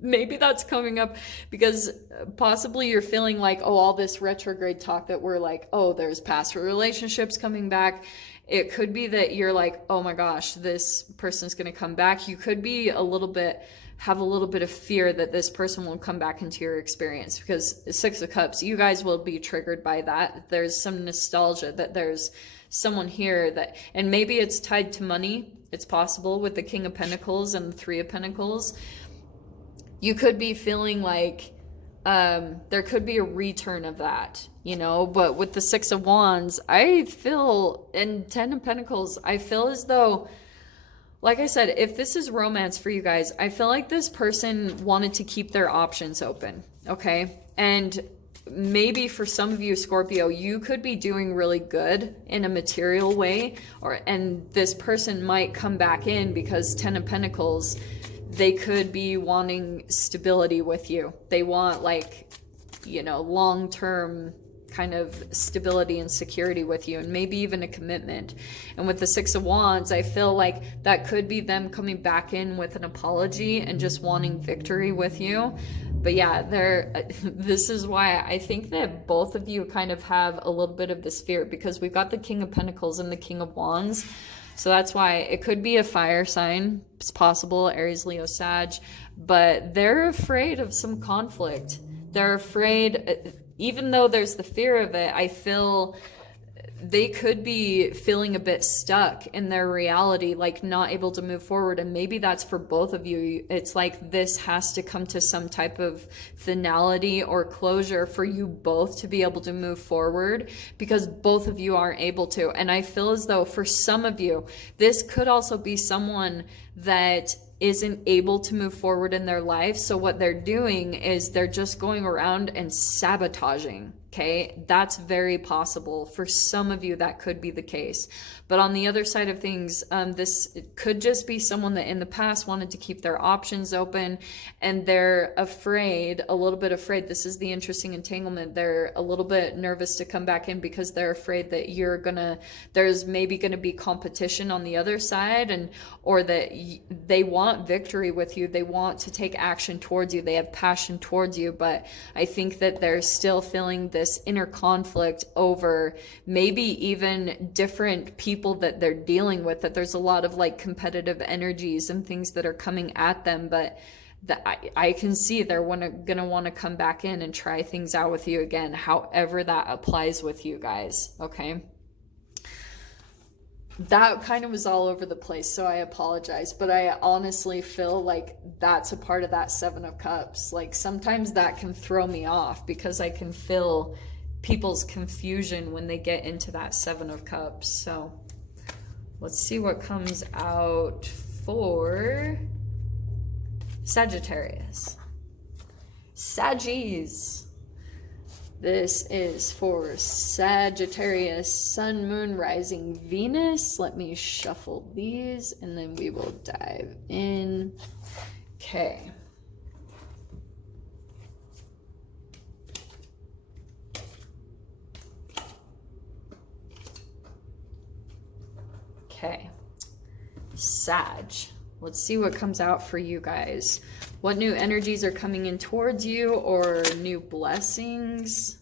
Maybe that's coming up because possibly you're feeling like, oh, all this retrograde talk that we're like, oh, there's past relationships coming back. It could be that you're like, oh my gosh, this person's going to come back. You could be have a little bit of fear that this person will come back into your experience, because Six of Cups, you guys will be triggered by that. There's some nostalgia that there's someone here that, and maybe it's tied to money. It's possible with the King of Pentacles and the Three of Pentacles. You could be feeling like there could be a return of that, you know, but with the Six of Wands, I feel, and Ten of Pentacles, I feel as though, like I said, if this is romance for you guys, I feel like this person wanted to keep their options open, okay? And maybe for some of you, Scorpio, you could be doing really good in a material way, and this person might come back in because Ten of Pentacles, they could be wanting stability with you. They want, like, you know, long-term kind of stability and security with you, and maybe even a commitment. And with the Six of Wands, I feel like that could be them coming back in with an apology and just wanting victory with you. But yeah, this is why I think that both of you kind of have a little bit of this fear, because we've got the King of Pentacles and the King of Wands. So that's why it could be a fire sign. It's possible, Aries, Leo, Sag, but they're afraid of some conflict. They're afraid, even though there's the fear of it, I feel they could be feeling a bit stuck in their reality, like not able to move forward. And maybe that's for both of you. It's like this has to come to some type of finality or closure for you both to be able to move forward, because both of you aren't able to. And I feel as though for some of you, this could also be someone that isn't able to move forward in their life. So what they're doing is they're just going around and sabotaging. Okay, that's very possible. For some of you, that could be the case. But on the other side of things, this could just be someone that in the past wanted to keep their options open, and they're afraid, a little bit afraid. This is the interesting entanglement. They're a little bit nervous to come back in because they're afraid that there's maybe gonna be competition on the other side, and or that they want victory with you. They want to take action towards you. They have passion towards you, but I think that they're still feeling this inner conflict over maybe even different people that they're dealing with, that there's a lot of like competitive energies and things that are coming at them, but I can see they're gonna want to come back in and try things out with you again, however that applies with you guys, okay? That kind of was all over the place, so I apologize, but I honestly feel like that's a part of that Seven of Cups. Like sometimes that can throw me off because I can feel people's confusion when they get into that Seven of Cups. So let's see what comes out for Sagittarius. Saggies. This is for Sagittarius, Sun, Moon, Rising, Venus. Let me shuffle these and then we will dive in. Okay. Okay. Sag. Let's see what comes out for you guys. What new energies are coming in towards you, or new blessings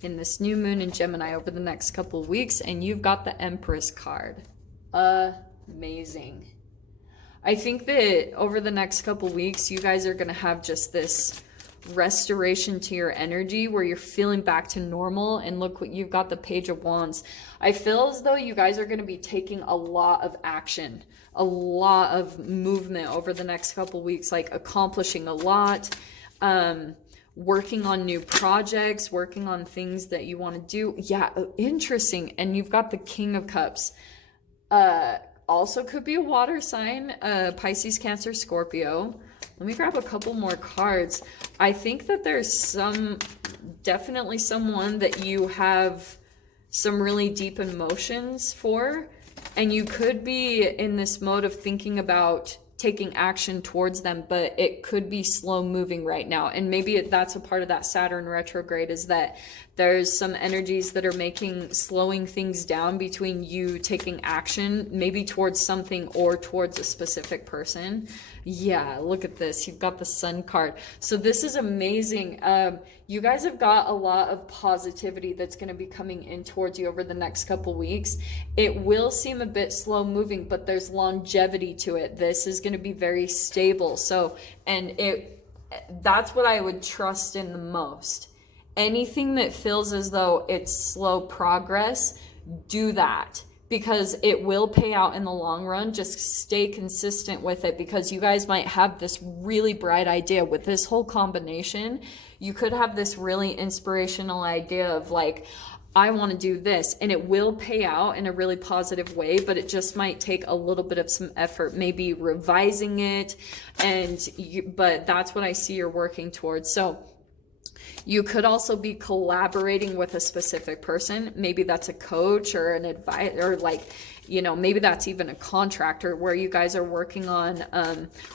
in this new moon in Gemini over the next couple of weeks? And you've got the Empress card. Amazing. I think that over the next couple of weeks, you guys are going to have just this restoration to your energy where you're feeling back to normal. And look what you've got, the Page of Wands. I feel as though you guys are going to be taking a lot of action, a lot of movement over the next couple of weeks, like accomplishing a lot, working on new projects, working on things that you want to do. Yeah, interesting. And you've got the King of Cups. Also could be a water sign, Pisces, Cancer, Scorpio. Let me grab a couple more cards. I think that there's definitely someone that you have some really deep emotions for, and you could be in this mode of thinking about taking action towards them, but it could be slow moving right now. And maybe that's a part of that Saturn retrograde, is that there's some energies that are slowing things down between you taking action, maybe towards something or towards a specific person. Yeah, look at this. You've got the Sun card. So this is amazing. You guys have got a lot of positivity that's going to be coming in towards you over the next couple weeks. It will seem a bit slow moving, but there's longevity to it. This is going to be very stable. So, and that's what I would trust in the most. Anything that feels as though it's slow progress, do that, because it will pay out in the long run. Just stay consistent with it, because you guys might have this really bright idea with this whole combination. You could have this really inspirational idea of like, I want to do this, and it will pay out in a really positive way, but it just might take a little bit of some effort, maybe revising it. But that's what I see you're working towards. So you could also be collaborating with a specific person. Maybe that's a coach or an advisor, or like, maybe that's even a contractor where you guys are working on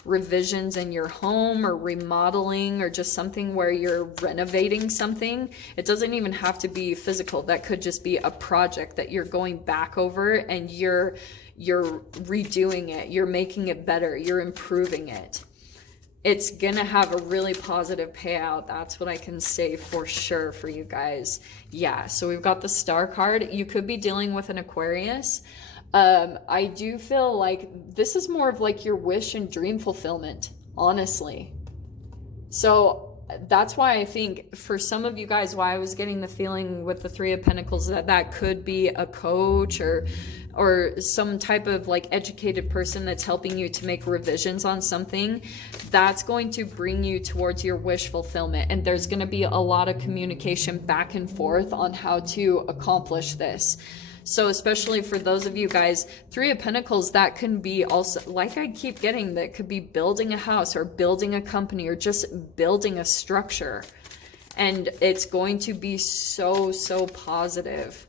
revisions in your home or remodeling, or just something where you're renovating something. It doesn't even have to be physical. That could just be a project that you're going back over and you're redoing it. You're making it better. You're improving it. It's gonna have a really positive payout. That's what I can say for sure for you guys. Yeah, so we've got the Star card. You could be dealing with an Aquarius. I do feel like this is more of like your wish and dream fulfillment, honestly. So that's why I think for some of you guys, why I was getting the feeling with the Three of Pentacles that could be a coach or some type of like educated person that's helping you to make revisions on something. That's going to bring you towards your wish fulfillment. And there's going to be a lot of communication back and forth on how to accomplish this. So especially for those of you guys, Three of Pentacles, that can be also, like I keep getting, that could be building a house or building a company or just building a structure. And it's going to be so, so positive.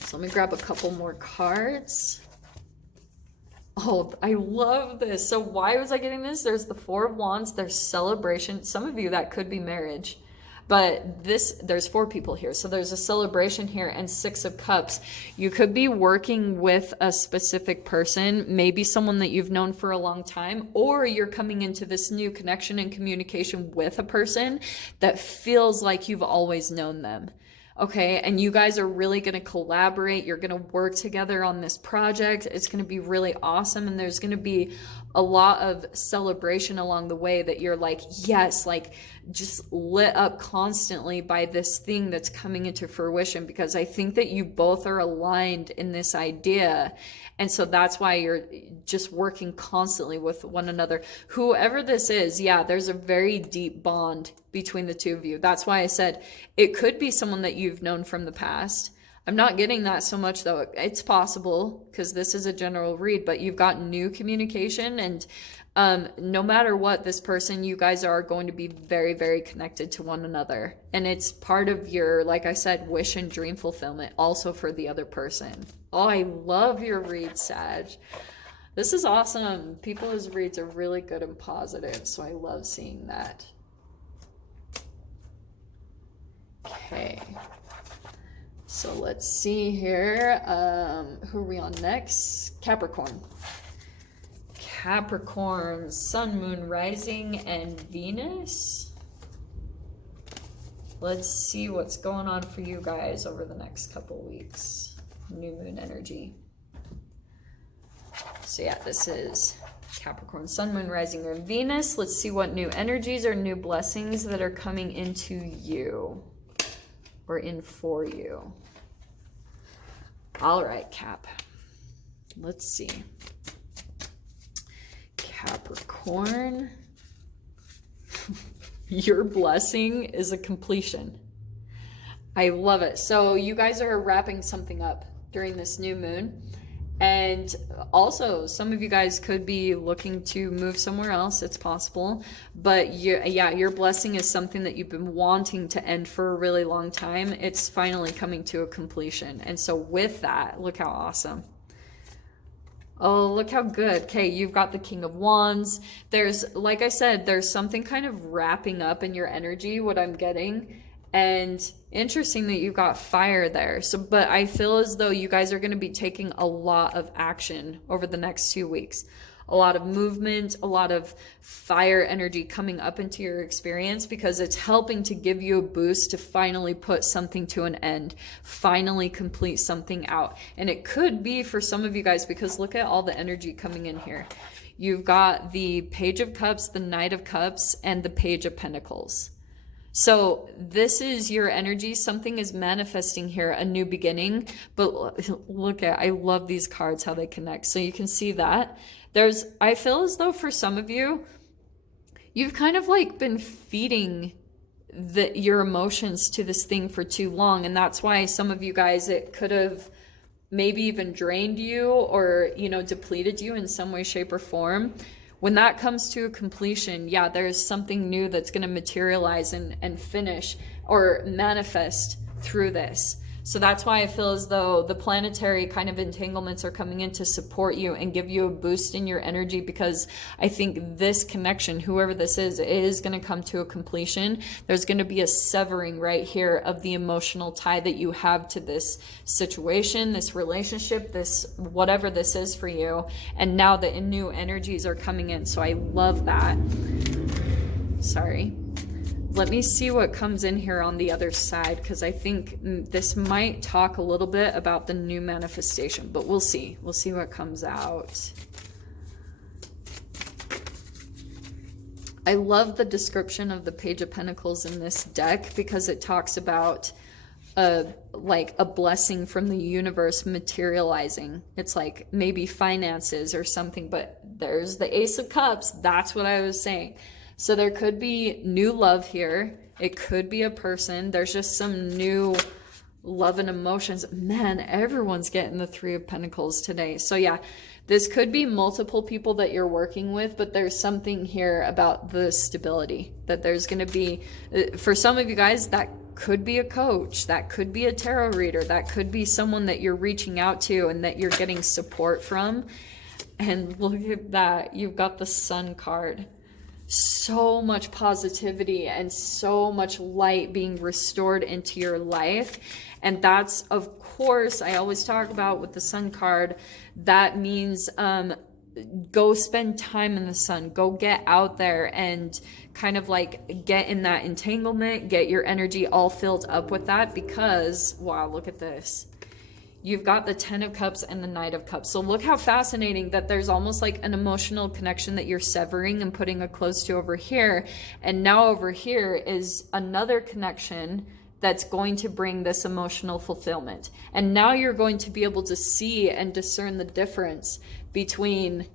So let me grab a couple more cards. Oh, I love this. So why was I getting this? There's the Four of Wands, there's celebration. Some of you, that could be marriage. But there's 4 people here. So there's a celebration here, and 6 of Cups. You could be working with a specific person, maybe someone that you've known for a long time, or you're coming into this new connection and communication with a person that feels like you've always known them. Okay, and you guys are really going to collaborate. You're going to work together on this project. It's going to be really awesome. And there's going to be a lot of celebration along the way that you're like, yes, like just lit up constantly by this thing that's coming into fruition, because I think that you both are aligned in this idea. And so that's why you're just working constantly with one another. Whoever this is, yeah, there's a very deep bond between the two of you. That's why I said it could be someone that you've known from the past. I'm not getting that so much though. It's possible because this is a general read, but you've got new communication, and no matter what, this person, you guys are going to be very, very connected to one another. And it's part of your, like I said, wish and dream fulfillment also for the other person. Oh, I love your read, Sag. This is awesome. People's reads are really good and positive, so I love seeing that. Okay. So let's see here. Who are we on next? Capricorn. Capricorn, Sun, Moon, Rising, and Venus. Let's see what's going on for you guys over the next couple weeks. New moon energy. So yeah, this is Capricorn, Sun, Moon, Rising, or Venus. Let's see what new energies or new blessings that are coming into you or in for you. All right, Cap. Let's see. Capricorn. Your blessing is a completion. I love it. So you guys are wrapping something up during this new moon. And also, some of you guys could be looking to move somewhere else. It's possible. But your blessing is something that you've been wanting to end for a really long time. It's finally coming to a completion. And so with that, look how awesome. Oh, look how good. Okay, you've got the King of Wands. There's, like I said, there's something kind of wrapping up in your energy, what I'm getting. And interesting that you got fire there. So, but I feel as though you guys are going to be taking a lot of action over the next 2 weeks. A lot of movement, a lot of fire energy coming up into your experience because it's helping to give you a boost to finally put something to an end, finally complete something out. And it could be for some of you guys, because look at all the energy coming in here. You've got the Page of Cups, the Knight of Cups, and the Page of Pentacles. So this is your energy. Something is manifesting here, a new beginning. But look at, I love these cards, how they connect. So you can see that. I feel as though for some of you, you've kind of like been feeding your emotions to this thing for too long. And that's why some of you guys, it could have maybe even drained you or, you know, depleted you in some way, shape, or form. When that comes to a completion, yeah, there's something new that's going to materialize and finish or manifest through this. So that's why I feel as though the planetary kind of entanglements are coming in to support you and give you a boost in your energy, because I think this connection, whoever this is going to come to a completion. There's going to be a severing right here of the emotional tie that you have to this situation, this relationship, this whatever this is for you. And now the new energies are coming in. So I love that. Sorry. Let me see what comes in here on the other side, because I think this might talk a little bit about the new manifestation, but we'll see. We'll see what comes out. I love the description of the Page of Pentacles in this deck because it talks about like a blessing from the universe materializing. It's like maybe finances or something, but there's the Ace of Cups. That's what I was saying. So there could be new love here. It could be a person. There's just some new love and emotions. Man, everyone's getting the Three of Pentacles today. So yeah, this could be multiple people that you're working with, but there's something here about the stability that there's going to be. For some of you guys, that could be a coach. That could be a tarot reader. That could be someone that you're reaching out to and that you're getting support from. And look at that. You've got the Sun card. So much positivity and so much light being restored into your life. And that's, of course, I always talk about with the Sun card, that means go spend time in the sun, go get out there and kind of like get in that entanglement, get your energy all filled up with that, because wow, look at this. You've got the Ten of Cups and the Knight of Cups. So look how fascinating that there's almost like an emotional connection that you're severing and putting a close to over here. And now over here is another connection that's going to bring this emotional fulfillment. And now you're going to be able to see and discern the difference between,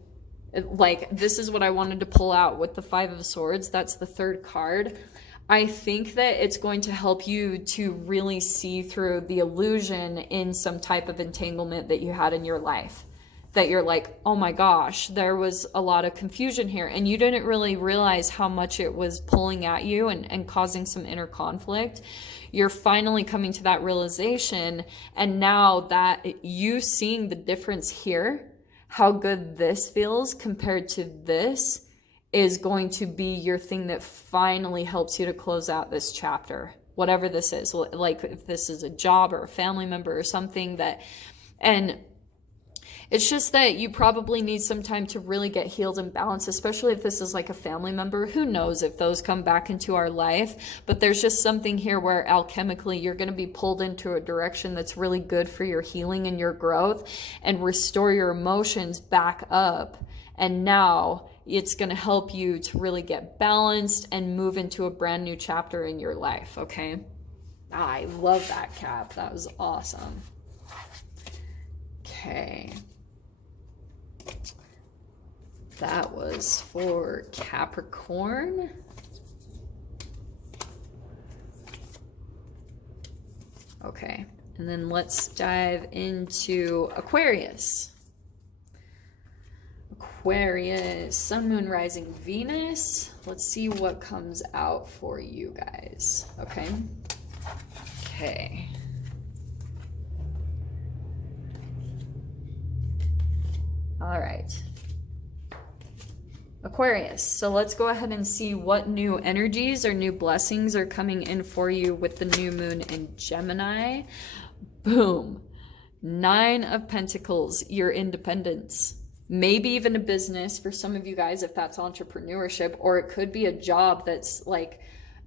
like, this is what I wanted to pull out with the Five of Swords. That's the third card. I think that it's going to help you to really see through the illusion in some type of entanglement that you had in your life. That you're like, oh my gosh, there was a lot of confusion here. And you didn't really realize how much it was pulling at you and causing some inner conflict. You're finally coming to that realization. And now that you seeing the difference here, how good this feels compared to this, is going to be your thing that finally helps you to close out this chapter, whatever this is. Like if this is a job or a family member or something that, and it's just that you probably need some time to really get healed and balanced, especially if this is like a family member. Who knows if those come back into our life, but there's just something here where alchemically you're going to be pulled into a direction that's really good for your healing and your growth and restore your emotions back up. And now it's going to help you to really get balanced and move into a brand new chapter in your life. Okay. I love that, Cap. That was awesome. Okay. That was for Capricorn. Okay. And then let's dive into Aquarius. Aquarius, Sun, Moon, Rising, Venus. Let's see what comes out for you guys. Okay. Okay. All right. Aquarius. So let's go ahead and see what new energies or new blessings are coming in for you with the new moon in Gemini. Boom. 9 of Pentacles, your independence. Maybe even a business for some of you guys if that's entrepreneurship, or it could be a job that's like,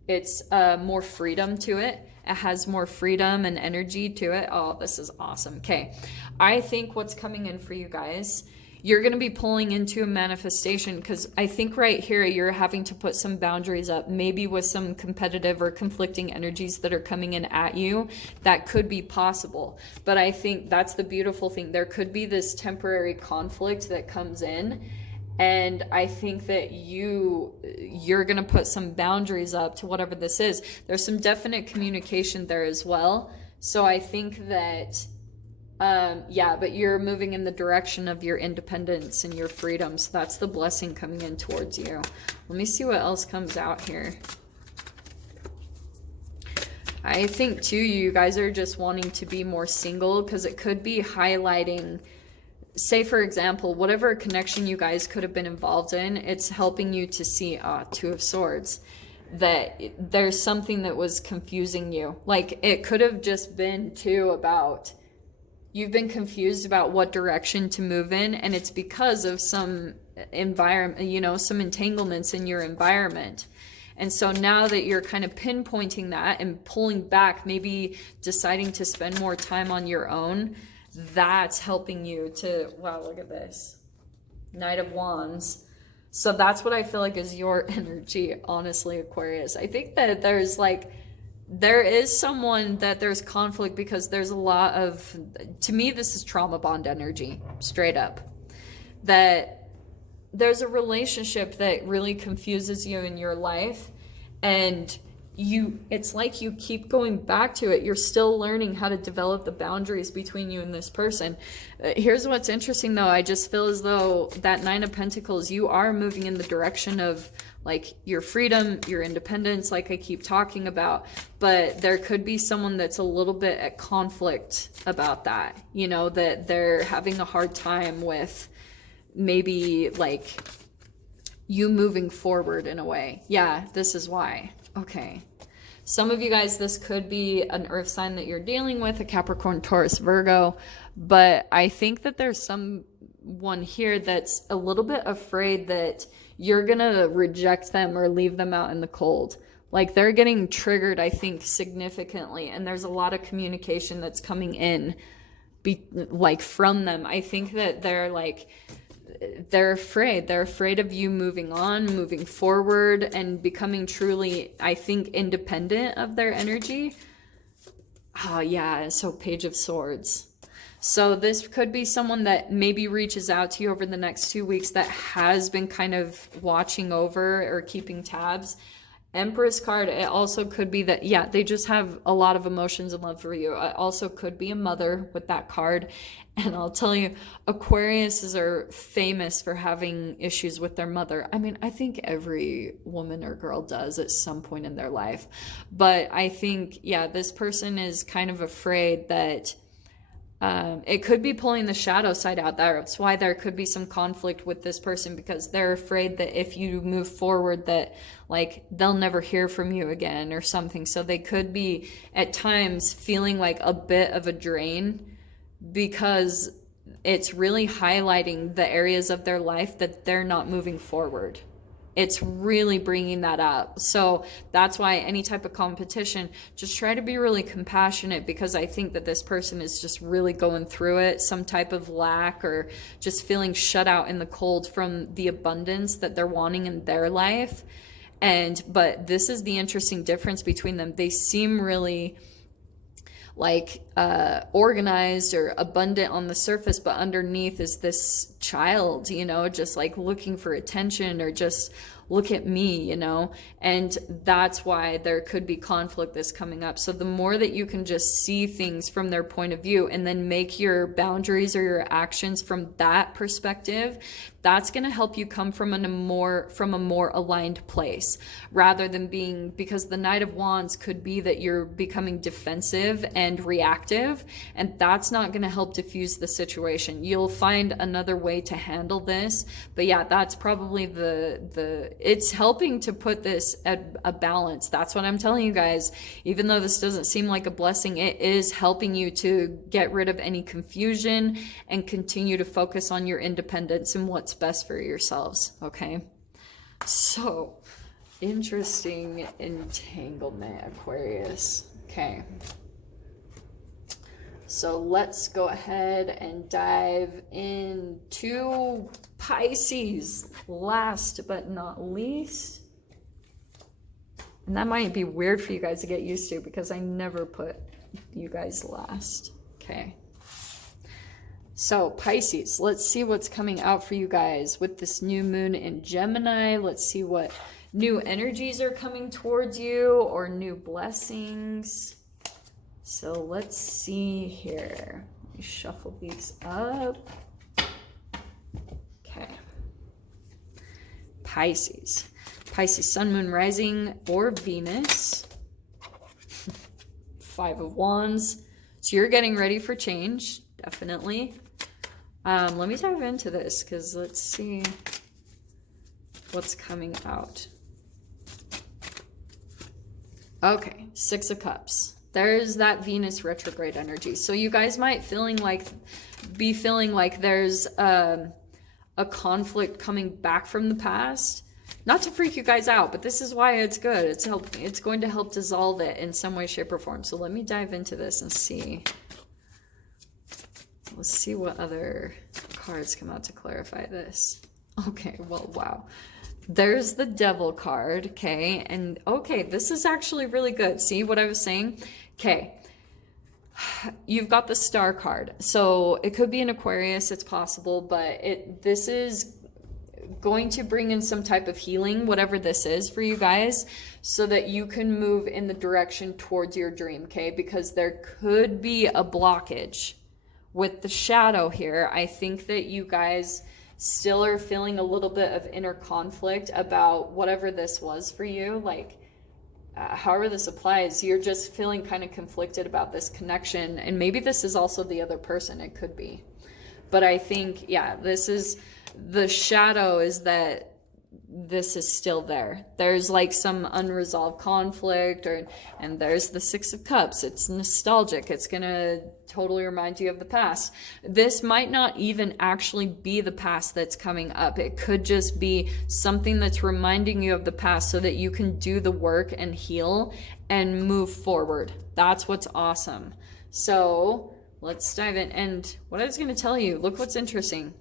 it's more freedom to it. It has more freedom and energy to it. Oh, this is awesome. Okay. I think what's coming in for you guys, you're going to be pulling into a manifestation, because I think right here you're having to put some boundaries up, maybe with some competitive or conflicting energies that are coming in at you. That could be possible. But I think that's the beautiful thing. There could be this temporary conflict that comes in. And I think that you're going to put some boundaries up to whatever this is. There's some definite communication there as well. So I think that yeah, but you're moving in the direction of your independence and your freedom. So that's the blessing coming in towards you. Let me see what else comes out here. I think too, you guys are just wanting to be more single, because it could be highlighting, say for example, whatever connection you guys could have been involved in, it's helping you to see, 2 of Swords, that there's something that was confusing you. Like it could have just been too about, you've been confused about what direction to move in, and it's because of some environment, you know, some entanglements in your environment. And so now that you're kind of pinpointing that and pulling back, maybe deciding to spend more time on your own, that's helping you to, wow, look at this. Knight of Wands. So that's what I feel like is your energy, honestly, Aquarius. I think that there is someone that there's conflict, because there's a lot of, to me, this is trauma bond energy, straight up. That there's a relationship that really confuses you in your life, and it's like you keep going back to it. You're still learning how to develop the boundaries between you and this person. Here's what's interesting though. I just feel as though that 9 of Pentacles, you are moving in the direction of like your freedom, your independence, like I keep talking about, but there could be someone that's a little bit at conflict about that, you know, that they're having a hard time with maybe like you moving forward in a way. Yeah, this is why. Okay. Some of you guys, this could be an earth sign that you're dealing with, a Capricorn, Taurus, Virgo, but I think that there's someone here that's a little bit afraid that you're going to reject them or leave them out in the cold. Like they're getting triggered, I think, significantly. And there's a lot of communication that's coming in from them. I think that they're afraid. They're afraid of you moving on, moving forward, and becoming truly, I think, independent of their energy. Oh, yeah. So Page of Swords. So this could be someone that maybe reaches out to you over the next 2 weeks that has been kind of watching over or keeping tabs. Empress card, it also could be that, yeah, they just have a lot of emotions and love for you. It also could be a mother with that card. And I'll tell you, Aquariuses are famous for having issues with their mother. I mean, I think every woman or girl does at some point in their life. But I think, yeah, this person is kind of afraid that it could be pulling the shadow side out there. That's why there could be some conflict with this person, because they're afraid that if you move forward that like they'll never hear from you again or something. So they could be at times feeling like a bit of a drain, because it's really highlighting the areas of their life that they're not moving forward. It's really bringing that up. So that's why any type of competition, just try to be really compassionate, because I think that this person is just really going through it, some type of lack or just feeling shut out in the cold from the abundance that they're wanting in their life. But this is the interesting difference between them. They seem really organized or abundant on the surface, but underneath is this child, you know, just like looking for attention or just look at me, you know? And that's why there could be conflict that's coming up. So the more that you can just see things from their point of view and then make your boundaries or your actions from that perspective, that's going to help you come from a more aligned place, rather than being, because the Knight of Wands could be that you're becoming defensive and reactive, and that's not going to help diffuse the situation. You'll find another way to handle this, but yeah, that's probably it's helping to put this at a balance. That's what I'm telling you guys. Even though this doesn't seem like a blessing, it is helping you to get rid of any confusion and continue to focus on your independence and what's best for yourselves. Okay, so interesting entanglement, Aquarius. Okay, so let's go ahead and dive into Pisces, last but not least. And that might be weird for you guys to get used to, because I never put you guys last. Okay, so Pisces, let's see what's coming out for you guys with this new moon in Gemini. Let's see what new energies are coming towards you, or new blessings. So let's see here. Let me shuffle these up. Okay. Pisces. Pisces, sun, moon, rising, or Venus. 5 of Wands. So you're getting ready for change, definitely. Let me dive into this, because let's see what's coming out. Okay, 6 of Cups. There's that Venus retrograde energy. So you guys might be feeling like there's a conflict coming back from the past. Not to freak you guys out, but this is why it's good. It's going to help dissolve it in some way, shape, or form. So let me dive into this and see. Let's see what other cards come out to clarify this. Okay, well, wow. There's the Devil card, okay? And okay, this is actually really good. See what I was saying? Okay. You've got the Star card. So it could be an Aquarius, it's possible, but this is going to bring in some type of healing, whatever this is for you guys, so that you can move in the direction towards your dream, okay? Because there could be a blockage with the shadow here. I think that you guys still are feeling a little bit of inner conflict about whatever this was for you. Like, however this applies, you're just feeling kind of conflicted about this connection. And maybe this is also the other person. It could be. But I think, yeah, this is the shadow, is that this is still there. There's like some unresolved conflict, and there's the 6 of Cups. It's nostalgic. It's gonna totally remind you of the past. This might not even actually be the past that's coming up. It could just be something that's reminding you of the past, so that you can do the work and heal and move forward. That's what's awesome. So let's dive in. And what I was going to tell you, look what's interesting.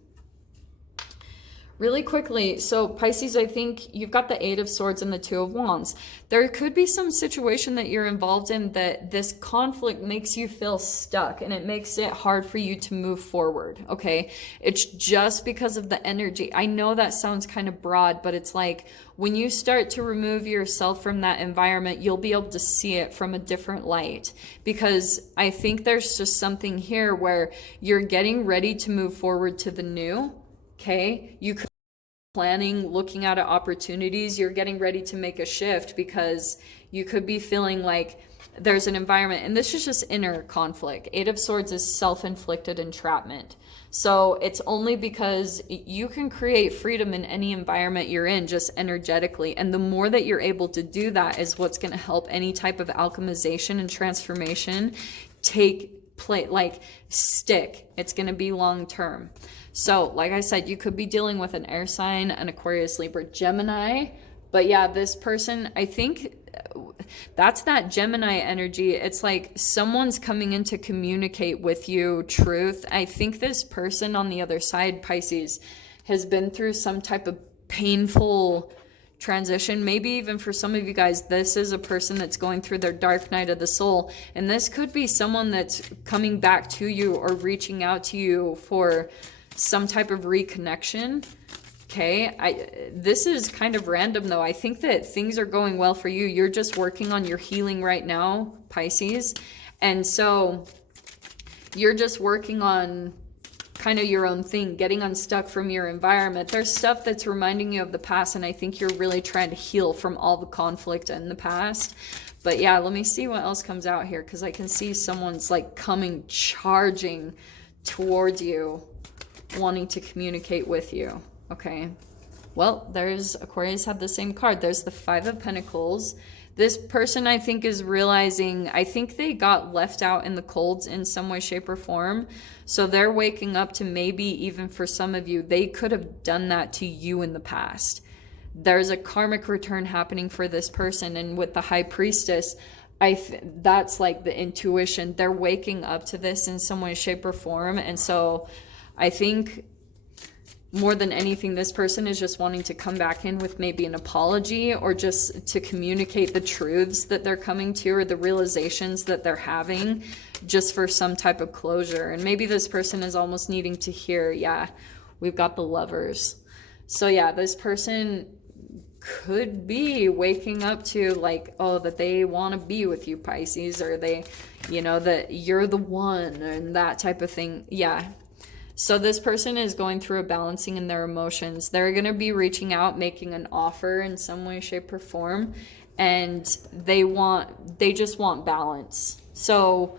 Really quickly, so Pisces, I think you've got the 8 of Swords and the 2 of Wands. There could be some situation that you're involved in that this conflict makes you feel stuck, and it makes it hard for you to move forward, okay? It's just because of the energy. I know that sounds kind of broad, but it's like when you start to remove yourself from that environment, you'll be able to see it from a different light. Because I think there's just something here where you're getting ready to move forward to the new. Okay, you could be planning, looking out at opportunities. You're getting ready to make a shift because you could be feeling like there's an environment, and this is just inner conflict. 8 of Swords is self-inflicted entrapment. So it's only because you can create freedom in any environment you're in, just energetically. And the more that you're able to do that is what's going to help any type of alchemization and transformation stick. It's going to be long term. So like I said, you could be dealing with an air sign, an Aquarius, Libra, Gemini. But yeah, this person, I think that's that Gemini energy. It's like someone's coming in to communicate with you truth. I think this person on the other side, Pisces, has been through some type of painful transition. Maybe even for some of you guys, this is a person that's going through their dark night of the soul. And this could be someone that's coming back to you or reaching out to you for some type of reconnection. Okay, this is kind of random though. I think that things are going well for you. You're just working on your healing right now, Pisces. And so you're just working on kind of your own thing, getting unstuck from your environment. There's stuff that's reminding you of the past, and I think you're really trying to heal from all the conflict in the past. But yeah, let me see what else comes out here, because I can see someone's like coming charging towards you, wanting to communicate with you. Okay, well, there's Aquarius had the same card. There's the Five of Pentacles. This person, I think, is realizing, I think they got left out in the cold in some way, shape, or form. So they're waking up to, maybe even for some of you, they could have done that to you in the past. There's a karmic return happening for this person. And with the High Priestess, that's like the intuition. They're waking up to this in some way, shape, or form. And so I think more than anything, this person is just wanting to come back in with maybe an apology, or just to communicate the truths that they're coming to, or the realizations that they're having, just for some type of closure. And maybe this person is almost needing to hear, yeah, we've got the Lovers. So yeah, this person could be waking up to like, oh, that they want to be with you, Pisces, or they, you know, that you're the one, and that type of thing. Yeah. So this person is going through a balancing in their emotions. They're going to be reaching out, making an offer in some way, shape, or form. And they just want balance. So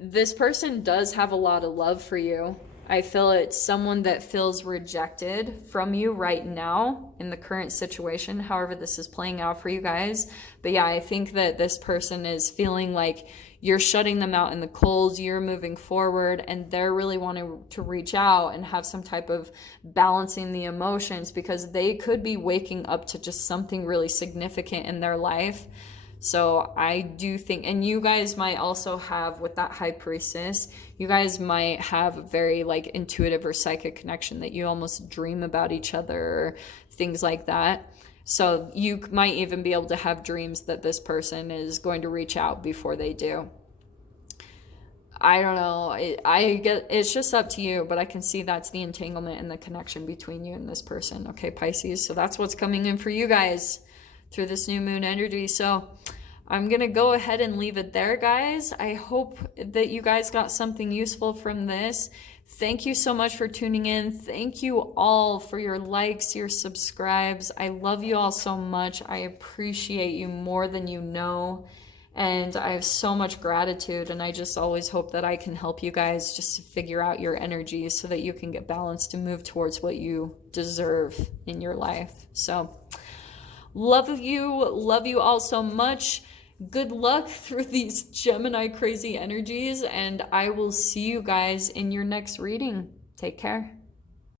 this person does have a lot of love for you. I feel it's someone that feels rejected from you right now in the current situation, however this is playing out for you guys. But yeah, I think that this person is feeling like you're shutting them out in the cold, you're moving forward, and they're really wanting to reach out and have some type of balancing the emotions, because they could be waking up to just something really significant in their life. So I do think, and you guys might also have, with that High Priestess, you guys might have a very like intuitive or psychic connection, that you almost dream about each other, or things like that. So you might even be able to have dreams that this person is going to reach out before they do. I don't know. It's just up to you, but I can see that's the entanglement and the connection between you and this person. Okay, Pisces. So that's what's coming in for you guys through this new moon energy. So I'm going to go ahead and leave it there, guys. I hope that you guys got something useful from this. Thank you so much for tuning in. Thank you all for your likes, your subscribes. I love you all so much. I appreciate you more than you know. And I have so much gratitude. And I just always hope that I can help you guys just to figure out your energy, so that you can get balanced and move towards what you deserve in your life. So love you all so much. Good luck through these Gemini crazy energies, and I will see you guys in your next reading. Take care.